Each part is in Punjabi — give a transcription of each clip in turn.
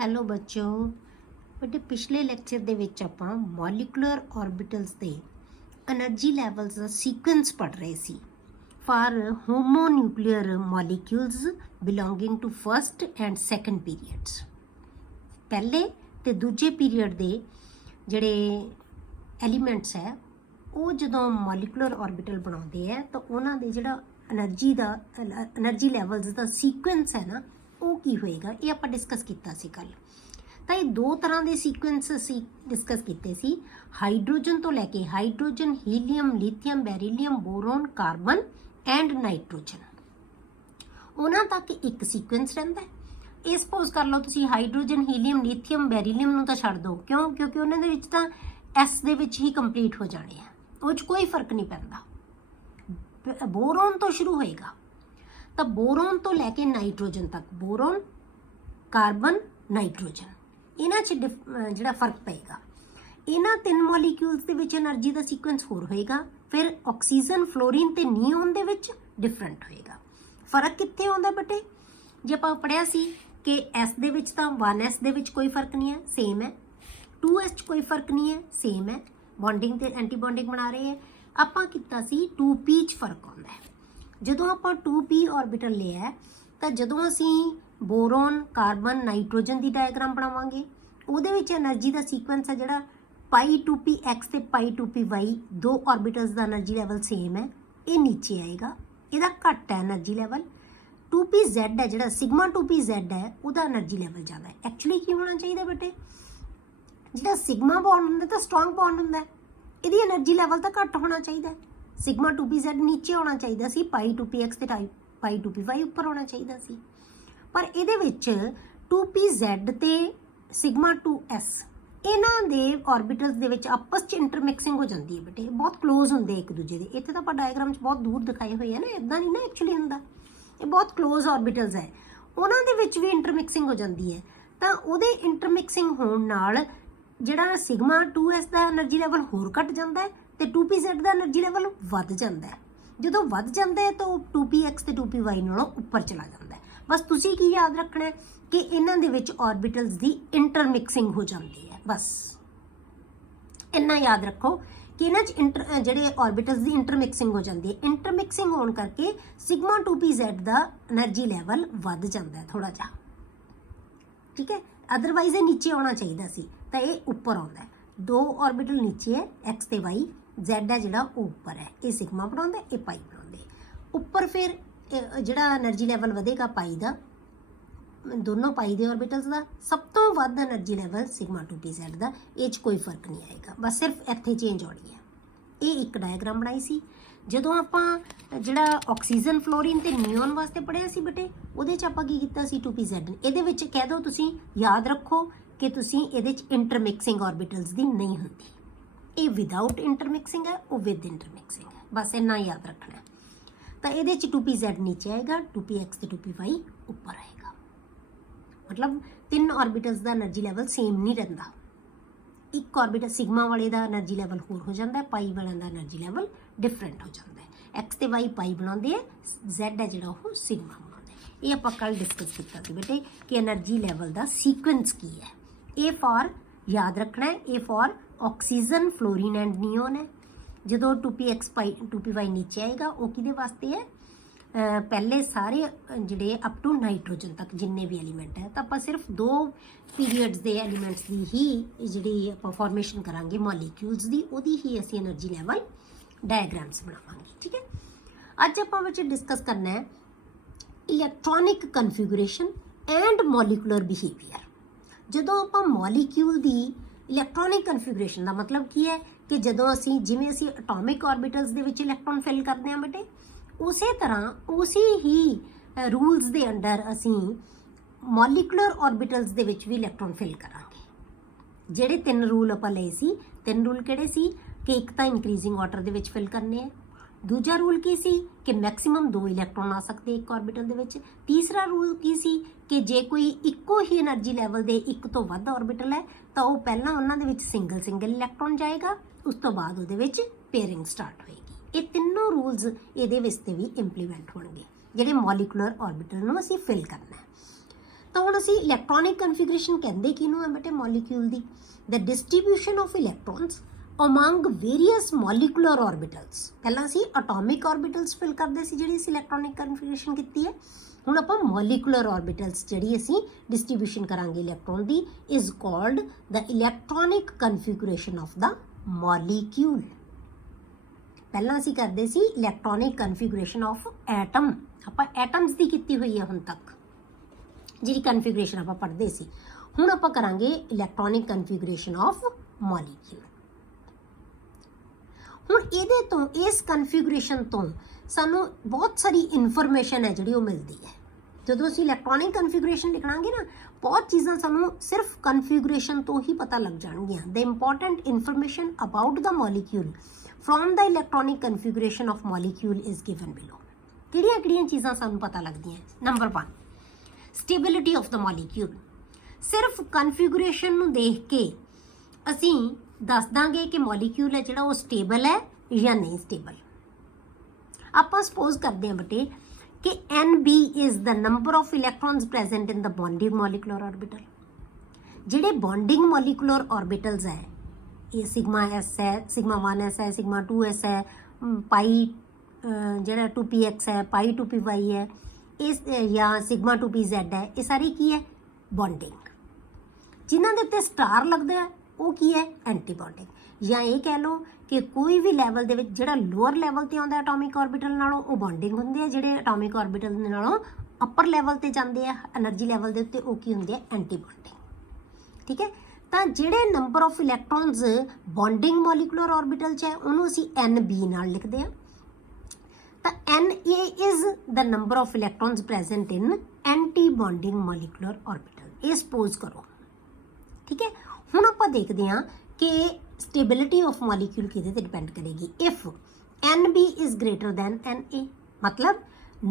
ਹੈਲੋ ਬੱਚੋ ਬੇਟੇ ਪਿਛਲੇ ਲੈਕਚਰ ਦੇ ਵਿੱਚ ਆਪਾਂ ਮੋਲੀਕੂਲਰ ਆਰਬਿਟਲਸ ਦੇ એનર્ਜੀ ਲੈਵਲਸ ਦਾ ਸੀਕੁਐਂਸ ਪੜ੍ਹ ਰਹੇ ਸੀ for homonuclear molecules belonging to first and second periods. ਪਹਿਲੇ ਤੇ ਦੂਜੇ ਪੀਰੀਅਡ ਦੇ ਜਿਹੜੇ ਐਲੀਮੈਂਟਸ ਹੈ ਉਹ ਜਦੋਂ ਮੋਲੀਕੂਲਰ ਆਰਬਿਟਲ ਬਣਾਉਂਦੇ ਆ ਤਾਂ ਉਹਨਾਂ ਦੇ ਜਿਹੜਾ એનર્ਜੀ ਲੈਵਲਸ ਦਾ ਸੀਕੁਐਂਸ ਹੈ ਨਾ ਉਹ ਕੀ ਹੋਏਗਾ, ਇਹ ਆਪਾਂ ਡਿਸਕਸ ਕੀਤਾ ਸੀ ਕੱਲ। ਤਾਂ ਇਹ ਦੋ ਤਰ੍ਹਾਂ ਦੇ ਸੀਕੁਐਂਸ ਅਸੀਂ ਡਿਸਕਸ ਕੀਤੇ ਸੀ, ਹਾਈਡਰੋਜਨ ਤੋਂ ਲੈ ਕੇ hydrogen, helium, lithium, beryllium, boron, carbon and nitrogen, ਉਹਨਾਂ ਤੱਕ ਇੱਕ ਸੀਕੁਐਂਸ ਰਹਿੰਦਾ ਹੈ। ਇਹ ਸਪੋਜ਼ ਕਰ ਲਓ ਤੁਸੀਂ ਹਾਈਡਰੋਜਨ, ਹੀਲੀਅਮ, ਲਿਥੀਅਮ, ਬੈਰੀਲੀਅਮ ਨੂੰ ਤਾਂ ਛੱਡ ਦਿਓ, ਕਿਉਂਕਿ ਉਹਨਾਂ ਦੇ ਵਿੱਚ ਤਾਂ ਐਸ ਦੇ ਵਿੱਚ ਹੀ ਕੰਪਲੀਟ ਹੋ ਜਾਣੇ ਆ, ਉਹ 'ਚ ਕੋਈ ਫਰਕ ਨਹੀਂ ਪੈਂਦਾ। ਬੋਰੋਨ ਤੋਂ ਸ਼ੁਰੂ ਹੋਏਗਾ ਤਾਂ ਬੋਰੋਨ ਤੋਂ ਲੈ ਕੇ ਨਾਈਟ੍ਰੋਜਨ ਤੱਕ, ਬੋਰੋਨ, ਕਾਰਬਨ, ਨਾਈਟ੍ਰੋਜਨ, ਇਹਨਾਂ 'ਚ ਜਿਹੜਾ ਫਰਕ ਪਏਗਾ। ਇਹਨਾਂ ਤਿੰਨ ਮੋਲੀਕਿਊਲਸ ਦੇ ਵਿੱਚ એનર્ਜੀ ਦਾ ਸੀਕੁਐਂਸ ਹੋਰ ਹੋਏਗਾ। ਫਿਰ ਆਕਸੀਜਨ, ਫਲੋਰੀਨ ਤੇ ਨਿਓਨ ਦੇ ਵਿੱਚ ਡਿਫਰੈਂਟ ਹੋਏਗਾ। ਫਰਕ ਕਿੱਥੇ ਆਉਂਦਾ ਬੇਟੇ? ਜੇ ਆਪਾਂ ਪੜ੍ਹਿਆ ਸੀ ਕਿ ਐਸ ਦੇ ਵਿੱਚ ਤਾਂ 1s ਦੇ ਵਿੱਚ ਕੋਈ ਫਰਕ ਨਹੀਂ ਹੈ, ਸੇਮ ਹੈ। 2s 'ਚ ਕੋਈ ਫਰਕ ਨਹੀਂ ਹੈ, ਸੇਮ ਹੈ। ਬੌਂਡਿੰਗ ਤੇ ਐਂਟੀ ਬੌਂਡਿੰਗ ਬਣਾ ਰਹੇ ਹੈ। ਆਪਾਂ ਕੀਤਾ ਸੀ 2p 'ਚ ਫਰਕ ਆਉਂਦਾ ਹੈ। ਜਦੋਂ ਆਪਾਂ 2p ਆਰਬਿਟਲ ਲਿਆ ਤਾਂ ਜਦੋਂ ਅਸੀਂ ਬੋਰੋਨ, ਕਾਰਬਨ, ਨਾਈਟ੍ਰੋਜਨ ਦੀ ਡਾਇਗਰਾਮ ਬਣਾਵਾਂਗੇ ਉਹਦੇ ਵਿੱਚ એનર્ਜੀ ਦਾ ਸੀਕੁਐਂਸ ਹੈ ਜਿਹੜਾ π2px ਤੇ π2py, ਦੋ ਆਰਬਿਟਲਸ ਦਾ એનર્ਜੀ ਲੈਵਲ ਸੇਮ ਹੈ, ਇਹ ਨੀਚੇ ਆਏਗਾ, ਇਹਦਾ ਘੱਟ ਹੈ એનર્ਜੀ ਲੈਵਲ। 2pz ਹੈ ਜਿਹੜਾ ਸਿਗਮਾ 2pz ਹੈ ਉਹਦਾ એનર્ਜੀ ਲੈਵਲ ਜ਼ਿਆਦਾ ਹੈ। ਐਕਚੁਅਲੀ ਕੀ ਹੋਣਾ ਚਾਹੀਦਾ ਬੇਟੇ, ਜਿਹੜਾ ਸਿਗਮਾ ਬੌਂਡ ਹੁੰਦਾ ਤਾਂ ਸਟਰੋਂਗ ਬੌਂਡ ਹੁੰਦਾ, ਇਹਦੀ એનર્ਜੀ ਲੈਵਲ ਤਾਂ ਘੱਟ ਹੋਣਾ ਚਾਹੀਦਾ। ਸਿਗਮਾ 2pz ਨੀਚੇ ਹੋਣਾ ਚਾਹੀਦਾ ਸੀ, π2px ਤੇ π2py ਉੱਪਰ ਹੋਣਾ ਚਾਹੀਦਾ ਸੀ। ਪਰ ਇਹਦੇ ਵਿੱਚ 2pz ਤੇ ਸਿਗਮਾ 2s ਇਹਨਾਂ ਦੇ ਆਰਬਿਟਲਸ ਦੇ ਵਿੱਚ ਆਪਸ 'ਚ ਇੰਟਰਮਿਕਸਿੰਗ ਹੋ ਜਾਂਦੀ ਹੈ ਬੇਟੇ, ਬਹੁਤ ਕਲੋਜ਼ ਹੁੰਦੇ ਇੱਕ ਦੂਜੇ ਦੇ। ਇੱਥੇ ਤਾਂ ਆਪਾਂ ਡਾਇਗਰਾਮ 'ਚ ਬਹੁਤ ਦੂਰ ਦਿਖਾਏ ਹੋਏ ਆ ਨਾ, ਇੱਦਾਂ ਨਹੀਂ ਨਾ ਐਕਚੁਅਲੀ ਹੁੰਦਾ, ਇਹ ਬਹੁਤ ਕਲੋਜ਼ ਆਰਬਿਟਲਸ ਹੈ, ਉਹਨਾਂ ਦੇ ਵਿੱਚ ਵੀ ਇੰਟਰਮਿਕਸਿੰਗ ਹੋ ਜਾਂਦੀ ਹੈ। ਤਾਂ ਉਹਦੇ ਇੰਟਰਮਿਕਸਿੰਗ ਹੋਣ ਨਾਲ ਜਿਹੜਾ ਸਿਗਮਾ 2s ਦਾ એનર્ਜੀ ਲੈਵਲ ਹੋਰ ਘਟ ਜਾਂਦਾ ਹੈ ਤੇ 2pz ਦਾ એનર્ਜੀ ਲੈਵਲ ਵੱਧ ਜਾਂਦਾ ਹੈ। ਜਦੋਂ ਵੱਧ ਜਾਂਦਾ ਹੈ ਤਾਂ ਉਹ 2px ਤੇ 2py ਨਾਲੋਂ ਉੱਪਰ ਚਲਾ ਜਾਂਦਾ ਹੈ। ਬਸ ਤੁਸੀਂ ਕੀ ਯਾਦ ਰੱਖਣਾ ਹੈ ਕਿ ਇਹਨਾਂ ਦੇ ਵਿੱਚ ਆਰਬਿਟਲਸ ਦੀ ਇੰਟਰਮਿਕਸਿੰਗ ਹੋ ਜਾਂਦੀ ਹੈ, ਬਸ ਇੰਨਾ ਯਾਦ ਰੱਖੋ ਕਿ ਇਹਨਾਂ 'ਚ ਜਿਹੜੇ ਆਰਬਿਟਲਸ ਦੀ ਇੰਟਰਮਿਕਸਿੰਗ ਹੋ ਜਾਂਦੀ ਹੈ। ਇੰਟਰਮਿਕਸਿੰਗ ਹੋਣ ਕਰਕੇ ਸਿਗਮਾ 2pz ਦਾ એનર્ਜੀ ਲੈਵਲ ਵੱਧ ਜਾਂਦਾ ਹੈ ਥੋੜਾ ਜਿਹਾ, ਠੀਕ ਹੈ। ਅਦਰਵਾਈਜ਼ ਇਹ ਨੀਚੇ ਆਉਣਾ ਚਾਹੀਦਾ ਸੀ ਤਾਂ ਇਹ ਉੱਪਰ ਆਉਂਦਾ ਹੈ। ਦੋ ਆਰਬਿਟਲ ਨੀਚੇ ਹੈ, x ਤੇ y, z ਹੈ ਜਿਹੜਾ ਉਹ ਉੱਪਰ ਹੈ, ਇਹ ਸਿਗਮਾ ਬਣਾਉਂਦਾ, ਇਹ ਪਾਈ ਬਣਾਉਂਦੇ ਉੱਪਰ। ਫਿਰ ਜਿਹੜਾ એનર્ਜੀ ਲੈਵਲ ਵਧੇਗਾ ਪਾਈ ਦਾ, ਦੋਨੋਂ ਪਾਈ ਦੇ ਆਰਬਿਟਲਸ ਦਾ। ਸਭ ਤੋਂ ਵੱਧ એનર્ਜੀ ਲੈਵਲ ਸਿਗਮਾ 2pz ਦਾ, ਇਹ 'ਚ ਕੋਈ ਫਰਕ ਨਹੀਂ ਆਏਗਾ, ਬਸ ਸਿਰਫ ਇੱਥੇ ਚੇਂਜ ਆਉਣੀ ਹੈ। ਇਹ ਇੱਕ ਡਾਇਗਰਾਮ ਬਣਾਈ ਸੀ ਜਦੋਂ ਆਪਾਂ ਜਿਹੜਾ ਆਕਸੀਜਨ, ਫਲੋਰੀਨ ਤੇ ਨਿਓਨ ਵਾਸਤੇ ਪੜ੍ਹਿਆ ਸੀ ਬੇਟੇ, ਉਹਦੇ 'ਚ ਆਪਾਂ ਕੀ ਕੀਤਾ ਸੀ 2pz। ਇਹਦੇ ਵਿੱਚ ਕਹਿ ਦਿਓ ਤੁਸੀਂ, ਯਾਦ ਰੱਖੋ ਕਿ ਤੁਸੀਂ ਇਹਦੇ 'ਚ ਇੰਟਰਮਿਕਸਿੰਗ ਆਰਬਿਟਲਸ ਦੀ ਨਹੀਂ ਹੁੰਦੀ, ਇਹ ਵਿਦਆਊਟ ਇੰਟਰਮਿਕਸਿੰਗ ਹੈ, ਉਹ ਵਿਦ ਇੰਟਰਮਿਕਸਿੰਗ ਹੈ, ਬਸ ਇੰਨਾ ਯਾਦ ਰੱਖਣਾ। ਤਾਂ ਇਹਦੇ 'ਚ 2pz ਨੀਚੇ ਆਏਗਾ, 2px ਤੇ 2py ਉੱਪਰ ਆਏਗਾ। ਮਤਲਬ ਤਿੰਨ ਆਰਬਿਟਲਸ ਦਾ એનર્ਜੀ ਲੈਵਲ ਸੇਮ ਨਹੀਂ ਰਹਿੰਦਾ। ਇੱਕ ਆਰਬਿਟਲ ਸਿਗਮਾ ਵਾਲੇ ਦਾ એનર્ਜੀ ਲੈਵਲ ਹੋਰ ਹੋ ਜਾਂਦਾ ਹੈ, ਪਾਈ ਵਾਲਿਆਂ ਦਾ એનર્ਜੀ ਲੈਵਲ ਡਿਫਰੈਂਟ ਹੋ ਜਾਂਦਾ ਹੈ। x ਤੇ y ਪਾਈ ਬਣਾਉਂਦੇ ਆ, z ਹੈ ਜਿਹੜਾ ਉਹ ਸਿਗਮਾ ਬਣਾਉਂਦੇ। ਇਹ ਆਪਾਂ ਕੱਲ ਡਿਸਕਸ ਕੀਤਾ ਸੀ ਬੇਟੇ ਕਿ એનર્ਜੀ ਲੈਵਲ ਦਾ ਸੀਕੁਐਂਸ ਕੀ ਹੈ। ਇਹ ਫॉर ਯਾਦ ਰੱਖਣਾ ਹੈ, ਇਹ for oxygen, fluorine and neon ਹੈ। ਜਦੋਂ 2px 2py ਨੀਚੇ ਆਏਗਾ ਉਹ ਕਿਹਦੇ ਵਾਸਤੇ ਹੈ? ਪਹਿਲੇ ਸਾਰੇ ਜਿਹੜੇ ਅਪ ਟੂ ਨਾਈਟ੍ਰੋਜਨ ਤੱਕ ਜਿੰਨੇ ਵੀ ਐਲੀਮੈਂਟ ਹੈ, ਤਾਂ ਆਪਾਂ ਸਿਰਫ ਦੋ ਪੀਰੀਅਡਸ ਦੇ ਐਲੀਮੈਂਟਸ ਦੀ ਹੀ ਜਿਹੜੀ ਆਪਾਂ ਫਾਰਮੇਸ਼ਨ ਕਰਾਂਗੇ ਮੋਲੀਕਿਊਲਸ ਦੀ, ਉਹਦੀ ਹੀ ਅਸੀਂ એનર્ਜੀ ਲੈਵਲ ਡਾਇਗਰਾਮਸ ਬਣਾਵਾਂਗੇ, ਠੀਕ ਹੈ। ਅੱਜ ਆਪਾਂ ਵਿੱਚ ਡਿਸਕਸ ਕਰਨਾ ਹੈ ਇਲੈਕਟ੍ਰੋਨਿਕ ਕਨਫਿਗੂਰੇਸ਼ਨ ਐਂਡ ਮੋਲੀਕੂਲਰ ਬਿਹੇਵੀਅਰ। ਜਦੋਂ ਆਪਾਂ ਮੋਲੀਕਿਊਲ ਦੀ ਇਲੈਕਟ੍ਰੋਨਿਕ ਕਨਫਿਗੂਰੇਸ਼ਨ ਦਾ ਮਤਲਬ ਕੀ ਹੈ ਕਿ ਜਦੋਂ ਜਿਵੇਂ ਅਸੀਂ ਐਟੋਮਿਕ ਆਰਬਿਟਲਸ ਦੇ ਵਿੱਚ ਇਲੈਕਟ੍ਰੋਨ ਫਿਲ ਕਰਦੇ ਹਾਂ ਬੇਟੇ, ਉਸੇ ਤਰ੍ਹਾਂ ਉਸੇ ਹੀ ਰੂਲਸ ਦੇ ਅੰਡਰ ਅਸੀਂ ਮੋਲੀਕੂਲਰ ਆਰਬਿਟਲਸ ਦੇ ਵਿੱਚ ਵੀ ਇਲੈਕਟ੍ਰੋਨ ਫਿਲ ਕਰਾਂਗੇ। ਜਿਹੜੇ ਤਿੰਨ ਰੂਲ ਆਪਾਂ ਲਏ ਸੀ, ਤਿੰਨ ਰੂਲ ਕਿਹੜੇ ਸੀ ਕਿ ਇੱਕ ਤਾਂ ਇਨਕਰੀਜ਼ਿੰਗ ਆਰਡਰ ਦੇ ਵਿੱਚ ਫਿਲ ਕਰਨੇ ਹੈ, ਦੂਜਾ ਰੂਲ ਕੀ ਸੀ ਕਿ ਮੈਕਸਿਮਮ 2 ਇਲੈਕਟ੍ਰੋਨ ਆ ਸਕਦੇ ਇੱਕ ਆਰਬਿਟਲ ਦੇ ਵਿੱਚ, ਤੀਸਰਾ ਰੂਲ ਕੀ ਸੀ ਕਿ ਜੇ ਕੋਈ ਇੱਕੋ ਹੀ એનર્ਜੀ ਲੈਵਲ ਦੇ ਇੱਕ ਤੋਂ ਵੱਧ ਆਰਬਿਟਲ ਹੈ ਤਾਂ ਉਹ ਪਹਿਲਾਂ ਉਹਨਾਂ ਦੇ ਵਿੱਚ ਸਿੰਗਲ ਇਲੈਕਟ੍ਰੋਨ ਜਾਏਗਾ, ਉਸ ਤੋਂ ਬਾਅਦ ਉਹਦੇ ਵਿੱਚ ਪੇਅਰਿੰਗ ਸਟਾਰਟ ਹੋਏਗੀ। ਇਹ ਤਿੰਨੋਂ ਰੂਲਸ ਇਹਦੇ ਵਿੱਚ ਤੇ ਵੀ ਇੰਪਲੀਮੈਂਟ ਹੋਣਗੇ ਜਿਹੜੇ ਮੋਲੀਕੂਲਰ ਆਰਬਿਟਲ ਨੂੰ ਅਸੀਂ ਫਿਲ ਕਰਨਾ ਹੈ। ਤਾਂ ਹੁਣ ਅਸੀਂ ਇਲੈਕਟ੍ਰੋਨਿਕ ਕਨਫੀਗਰੇਸ਼ਨ ਕਹਿੰਦੇ ਕਿਹਨੂੰ ਹੈ ਬੇਟੇ? ਮੋਲੀਕਿਊਲ ਦੀ। The distribution of electrons among various molecular orbitals. ਪਹਿਲਾਂ ਅਸੀਂ ਅਟੋਮਿਕ ਆਰਬਿਟਲਸ ਫਿਲ ਕਰਦੇ ਸੀ ਜਿਹੜੀ ਅਸੀਂ ਇਲੈਕਟ੍ਰੋਨਿਕ ਕਨਫੀਗਰੇਸ਼ਨ ਕੀਤੀ ਹੈ। ਹੁਣ ਆਪਾਂ ਮੋਲੀਕੂਲਰ ਆਰਬਿਟਲਸ ਜਿਹੜੀ ਅਸੀਂ ਡਿਸਟ੍ਰੀਬਿਊਸ਼ਨ ਕਰਾਂਗੇ electron the, is called the electronic configuration of the molecule. ਪਹਿਲਾਂ ਅਸੀਂ ਕਰਦੇ ਸੀ ਇਲੈਕਟ੍ਰੋਨਿਕ ਕਨਫੀਗਰੇਸ਼ਨ ਆਫ ਐਟਮ, ਆਪਾਂ ਐਟਮਸ ਦੀ ਕੀਤੀ ਹੋਈ ਹੈ ਹੁਣ ਤੱਕ ਜਿਹੜੀ ਕਨਫੀਗਰੇਸ਼ਨ ਆਪਾਂ ਪੜ੍ਹਦੇ ਸੀ। ਹੁਣ ਆਪਾਂ ਕਰਾਂਗੇ ਇਲੈਕਟ੍ਰੋਨਿਕ ਕਨਫੀਗਰੇਸ਼ਨ ਆਫ ਮੋਲੀਕਿਊਲ। ਹੁਣ ਇਹਦੇ ਤੋਂ, ਇਸ ਕਨਫੀਗਰੇਸ਼ਨ ਤੋਂ ਸਾਨੂੰ ਬਹੁਤ ਸਾਰੀ ਇਨਫੋਰਮੇਸ਼ਨ ਹੈ ਜਿਹੜੀ ਉਹ ਮਿਲਦੀ ਹੈ। ਜਦੋਂ ਅਸੀਂ ਇਲੈਕਟ੍ਰੋਨਿਕ ਕਨਫੀਗਰੇਸ਼ਨ ਲਿਖਾਂਗੇ ਨਾ, ਬਹੁਤ ਚੀਜ਼ਾਂ ਸਾਨੂੰ ਸਿਰਫ ਕਨਫੀਗਰੇਸ਼ਨ ਤੋਂ ਹੀ ਪਤਾ ਲੱਗ ਜਾਣਗੀਆਂ। The important information about the molecule from the electronic configuration of molecule is given below. ਕਿਹੜੀਆਂ ਚੀਜ਼ਾਂ ਸਾਨੂੰ ਪਤਾ ਲੱਗਦੀਆਂ? Number 1, stability of the molecule. ਸਿਰਫ ਕਨਫੀਗਰੇਸ਼ਨ ਨੂੰ ਦੇਖ ਕੇ ਅਸੀਂ ਦੱਸ ਦਾਂਗੇ ਕਿ ਮੋਲੀਕਿਊਲ ਹੈ ਜਿਹੜਾ ਉਹ ਸਟੇਬਲ ਹੈ ਜਾਂ ਨਹੀਂ ਸਟੇਬਲ। ਆਪਾਂ ਸਪੋਜ਼ ਕਰਦੇ ਹਾਂ ਬੇਟੇ ਕਿ NB is the number of electrons present in the bonding molecular orbital. ਜਿਹੜੇ ਬੌਂਡਿੰਗ ਮੋਲੀਕੂਲਰ ਆਰਬਿਟਲਸ ਹੈ, ਇਹ ਸਿਗਮਾ S ਹੈ, ਸਿਗਮਾ 1S ਹੈ, ਸਿਗਮਾ 2S ਹੈ, ਪਾਈ ਜਿਹੜਾ 2px ਹੈ, ਪਾਈ 2py ਹੈ, ਇਸ ਜਾਂ ਸਿਗਮਾ 2pz ਹੈ, ਇਹ ਸਾਰੀ ਕੀ ਹੈ? ਬੌਂਡਿੰਗ। ਜਿਨ੍ਹਾਂ ਦੇ ਉੱਤੇ ਸਟਾਰ ਲੱਗਦਾ ਹੈ ਉਹ ਕੀ ਹੈ? Anti bonding. ਜਾਂ ਇਹ ਕਹਿ ਲਓ ਕਿ ਕੋਈ ਵੀ ਲੈਵਲ ਦੇ ਵਿੱਚ ਜਿਹੜਾ ਲੋਅਰ ਲੈਵਲ ਤੇ ਆਉਂਦਾ ਐਟੋਮਿਕ ਆਰਬਿਟਲ ਨਾਲੋਂ ਉਹ ਬੌਂਡਿੰਗ ਹੁੰਦੇ ਆ, ਜਿਹੜੇ ਐਟੋਮਿਕ ਆਰਬਿਟਲ ਦੇ ਨਾਲੋਂ ਅਪਰ ਲੈਵਲ ਤੇ ਜਾਂਦੇ ਆ એનર્ਜੀ ਲੈਵਲ ਦੇ ਉੱਤੇ ਉਹ ਕੀ ਹੁੰਦੇ ਆ? Anti bonding. ਠੀਕ ਹੈ, ਤਾਂ ਜਿਹੜੇ number of electrons bonding molecular orbital 'ਚ ਹੈ ਉਹਨੂੰ ਅਸੀਂ NB ਨਾਲ ਲਿਖਦੇ ਹਾਂ। ਤਾਂ NA is the number of electrons present in anti bonding molecular orbital. ਇਹ ਸਪੋਜ਼ ਕਰੋ। ਠੀਕ ਹੈ, ਹੁਣ ਆਪਾਂ ਦੇਖਦੇ ਹਾਂ ਕਿ ਸਟੇਬਿਲਿਟੀ ਆਫ ਮੋਲੀਕਿਊਲ ਕਿਹਦੇ ਤੇ ਡਿਪੈਂਡ ਕਰੇਗੀ। If NB is greater then NA, ਮਤਲਬ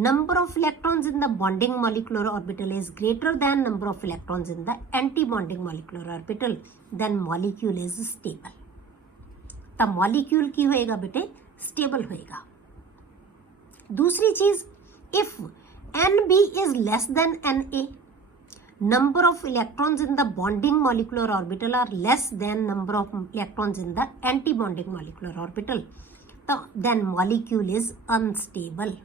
number of electrons in the bonding molecular orbital is greater than number of electrons in the anti-bonding molecular orbital, then molecule is stable। ਤਾਂ molecule ਕੀ ਹੋਏਗਾ ਬੇਟੇ? stable ਹੋਏਗਾ। दूसरी चीज, if NB is less than NA, number of electrons in the bonding molecular orbital are less than number of electrons in the anti-bonding molecular orbital, then molecule is unstable।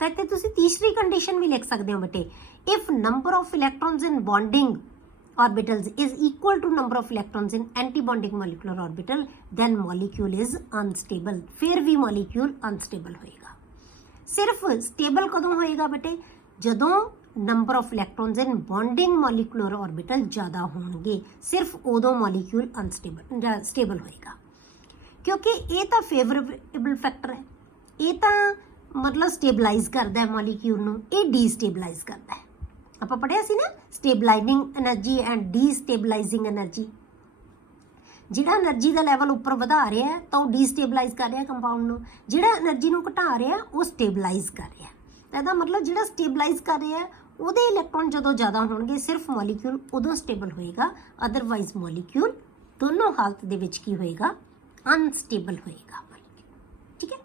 ਤਾਂ ਇੱਥੇ ਤੁਸੀਂ ਤੀਸਰੀ ਕੰਡੀਸ਼ਨ ਵੀ ਲਿਖ ਸਕਦੇ ਹੋ ਬੇਟੇ, if number of electrons in bonding orbitals is equal to number of electrons in anti-bonding molecular orbital, then molecule is unstable। ਫਿਰ ਵੀ molecule unstable ਹੋਏਗਾ। ਸਿਰਫ stable ਕਦੋਂ ਹੋਏਗਾ ਬੇਟੇ? ਜਦੋਂ number of electrons in bonding molecular orbital ਜ਼ਿਆਦਾ ਹੋਣਗੇ, ਸਿਰਫ ਉਦੋਂ molecule unstable ਜਾਂ stable ਹੋਏਗਾ। ਕਿਉਂਕਿ ਇਹ ਤਾਂ ਫੇਵਰੇਬਲ ਫੈਕਟਰ ਹੈ, ਇਹ ਤਾਂ ਮਤਲਬ ਸਟੇਬਲਾਈਜ਼ ਕਰਦਾ ਹੈ ਮੋਲੀਕਿਊਲ ਨੂੰ, ਇਹ ਡੀਸਟੇਬਲਾਈਜ਼ ਕਰਦਾ ਹੈ। ਆਪਾਂ ਪੜ੍ਹਿਆ ਸੀ ਨਾ ਸਟੇਬਲਾਈਜ਼ਿੰਗ એનર્ਜੀ ਐਂਡ ਡੀਸਟੇਬਲਾਈਜ਼ਿੰਗ એનર્ਜੀ। ਜਿਹੜਾ એનર્ਜੀ ਦਾ ਲੈਵਲ ਉੱਪਰ ਵਧਾ ਰਿਹਾ ਹੈ ਤਾਂ ਉਹ ਡੀਸਟੇਬਲਾਈਜ਼ ਕਰ ਰਿਹਾ ਕੰਪਾਊਂਡ ਨੂੰ, ਜਿਹੜਾ એનર્ਜੀ ਨੂੰ ਘਟਾ ਰਿਹਾ ਉਹ ਸਟੇਬਲਾਈਜ਼ ਕਰ ਰਿਹਾ। ਤਾਂ ਇਹਦਾ ਮਤਲਬ ਜਿਹੜਾ ਸਟੇਬਲਾਈਜ਼ ਕਰ ਰਿਹਾ ਉਹਦੇ ਇਲੈਕਟ੍ਰੋਨ ਜਦੋਂ ਜ਼ਿਆਦਾ ਹੋਣਗੇ ਸਿਰਫ ਮੋਲੀਕਿਊਲ ਉਦੋਂ ਸਟੇਬਲ ਹੋਏਗਾ, ਅਦਰਵਾਈਜ਼ ਮੋਲੀਕਿਊਲ ਦੋਨੋਂ ਹਾਲਤ ਦੇ ਵਿੱਚ ਕੀ ਹੋਏਗਾ? ਅਨਸਟੇਬਲ ਹੋਏਗਾ। ਠੀਕ ਹੈ,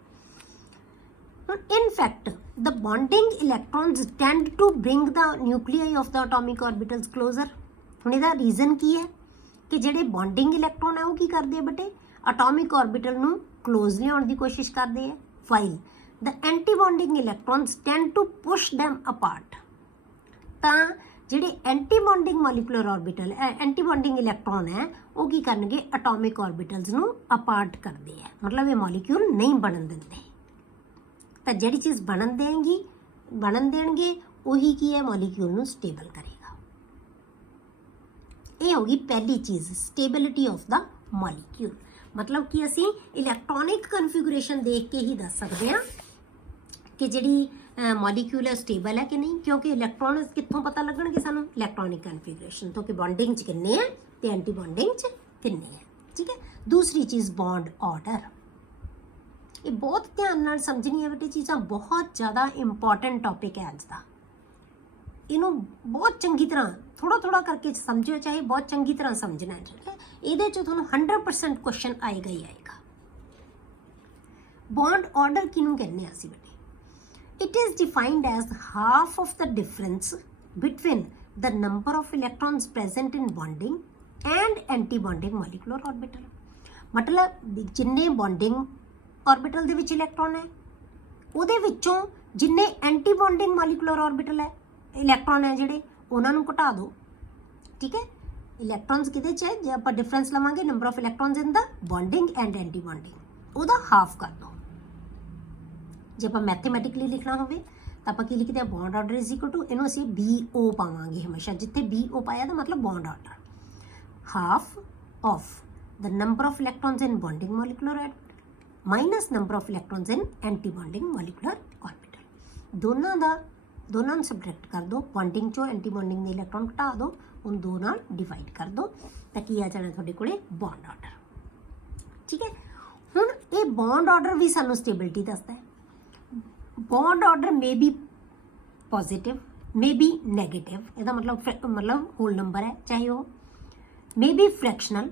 in fact the bonding electrons tend to bring the nuclei of the atomic orbitals closer। ਹੁਣ ਇਹਦਾ ਰੀਜ਼ਨ ਕੀ ਹੈ ਕਿ ਜਿਹੜੇ ਬੌਂਡਿੰਗ ਇਲੈਕਟ੍ਰੋਨ ਹੈ ਉਹ ਕੀ ਕਰਦੇ ਆ ਬੇਟੇ? ਅਟੋਮਿਕ ਆਰਬਿਟਲ ਨੂੰ ਕਲੋਜ਼ ਲਿਆਉਣ ਦੀ ਕੋਸ਼ਿਸ਼ ਕਰਦੇ ਆ, while the anti-bonding electrons tend to push them apart। ਤਾਂ ਜਿਹੜੇ anti-bonding molecular orbital anti-bonding electron ਹੈ ਉਹ ਕੀ ਕਰਨਗੇ? ਅਟੋਮਿਕ ਆਰਬਿਟਲਸ ਨੂੰ ਅਪਾਰਟ ਕਰਦੇ ਆ, ਮਤਲਬ ਇਹ ਮੋਲੀਕਿਊਲ ਨਹੀਂ ਬਣਨ ਦਿੰਦੇ। ਤਾਂ ਜਿਹੜੀ ਚੀਜ਼ ਬਣਨ ਦੇਣਗੇ ਉਹੀ ਕੀ ਹੈ? ਮੋਲੀਕਿਊਲ ਨੂੰ ਸਟੇਬਲ ਕਰੇਗਾ। ਇਹ ਹੋ ਗਈ ਪਹਿਲੀ ਚੀਜ਼, ਸਟੇਬਿਲਿਟੀ ਆਫ ਦਾ ਮੋਲੀਕਿਊਲ। ਮਤਲਬ ਕਿ ਅਸੀਂ ਇਲੈਕਟ੍ਰੋਨਿਕ ਕਨਫੀਗਰੇਸ਼ਨ ਦੇਖ ਕੇ ਹੀ ਦੱਸ ਸਕਦੇ ਹਾਂ ਕਿ ਜਿਹੜੀ ਮੋਲੀਕਿਊਲ ਹੈ ਸਟੇਬਲ ਹੈ ਕਿ ਨਹੀਂ, ਕਿਉਂਕਿ ਇਲੈਕਟ੍ਰੋਨ ਕਿੱਥੋਂ ਪਤਾ ਲੱਗਣਗੇ ਸਾਨੂੰ? ਇਲੈਕਟ੍ਰੋਨਿਕ ਕਨਫੀਗਰੇਸ਼ਨ ਤੋਂ, ਕਿ ਬੌਂਡਿੰਗ 'ਚ ਕਿੰਨੇ ਹੈ ਤੇ ਐਂਟੀ ਬੌਂਡਿੰਗ 'ਚ ਕਿੰਨੇ ਹੈ। ਠੀਕ ਹੈ, ਦੂਸਰੀ ਚੀਜ਼ ਬੌਂਡ ਆਰਡਰ। ਇਹ ਬਹੁਤ ਧਿਆਨ ਨਾਲ ਸਮਝਣੀ ਹੈ ਬੇਟੇ, ਚੀਜ਼ਾਂ ਬਹੁਤ ਜ਼ਿਆਦਾ ਇੰਪੋਰਟੈਂਟ ਟੌਪਿਕ ਹੈ ਅੱਜ ਦਾ। ਇਹਨੂੰ ਬਹੁਤ ਚੰਗੀ ਤਰ੍ਹਾਂ ਥੋੜਾ ਕਰਕੇ ਸਮਝਿਓ, ਚਾਹੇ ਬਹੁਤ ਚੰਗੀ ਤਰ੍ਹਾਂ ਸਮਝਣਾ ਹੈ। ਠੀਕ ਹੈ, ਇਹਦੇ 'ਚ ਤੁਹਾਨੂੰ 100% ਕੁਐਸਚਨ ਆਏਗਾ ਹੀ ਆਏਗਾ। ਬੌਂਡ ਆਰਡਰ ਕਿਹਨੂੰ ਕਹਿੰਦੇ ਆ ਅਸੀਂ ਬੇਟੇ? It is defined as half of the difference between the number of electrons present in bonding and anti-bonding molecular orbital। मतलब जिन्ने bonding orbital ਦੇ ਵਿੱਚ ਇਲੈਕਟ੍ਰੋਨ ਹੈ ਉਹਦੇ ਵਿੱਚੋਂ ਜਿੰਨੇ ਐਂਟੀ ਬੌਂਡਿੰਗ ਮੋਲੀਕੂਲਰ ਆਰਬਿਟਲ ਹੈ ਇਲੈਕਟ੍ਰੋਨ ਹੈ ਜਿਹੜੇ ਉਹਨਾਂ ਨੂੰ ਘਟਾ ਦਿਓ। ਠੀਕ ਹੈ, ਇਲੈਕਟ੍ਰੋਨਸ ਕਿਹਦੇ 'ਚ ਹੈ, ਜੇ ਆਪਾਂ ਡਿਫਰੈਂਸ ਲਵਾਂਗੇ number of electrons in the bonding and anti bonding, ਉਹਦਾ ਹਾਫ ਕਰ ਦਿਓ। ਜੇ ਆਪਾਂ ਮੈਥਮੈਟਿਕਲੀ ਲਿਖਣਾ ਹੋਵੇ ਤਾਂ ਆਪਾਂ ਕੀ ਲਿਖਦੇ ਆ, bond order is equal to, ਇਹਨੂੰ ਅਸੀਂ BO ਪਾਵਾਂਗੇ ਹਮੇਸ਼ਾ, ਜਿੱਥੇ BO ਪਾਇਆ ਤਾਂ ਮਤਲਬ bond order, half of the number of electrons in bonding molecular orbital minus number of electrons in anti bonding molecular orbital. ਦੋਨਾਂ ਨੂੰ ਸਬਟਰੈਕਟ ਕਰ ਦਿਓ, ਬੌਂਡਿੰਗ ਚੋਂ ਐਂਟੀ ਬੌਂਡਿੰਗ ਦੇ ਇਲੈਕਟ੍ਰੋਨ ਘਟਾ ਦਿਓ, ਉਹਨੂੰ 2 ਨਾਲ ਡਿਵਾਈਡ ਕਰ ਦਿਓ ਤਾਂ ਕੀ ਆ ਜਾਣਾ ਤੁਹਾਡੇ ਕੋਲੇ, ਬੌਂਡ ਆਰਡਰ। ਠੀਕ ਹੈ, ਹੁਣ ਇਹ ਬੌਂਡ ਆਰਡਰ ਵੀ ਸਾਨੂੰ ਸਟੇਬਿਲਿਟੀ ਦੱਸਦਾ ਹੈ। Bond order may be positive, may be negative, ਇਹਦਾ मतलब होल नंबर है, चाहे वो मे बी फ्रैक्शनल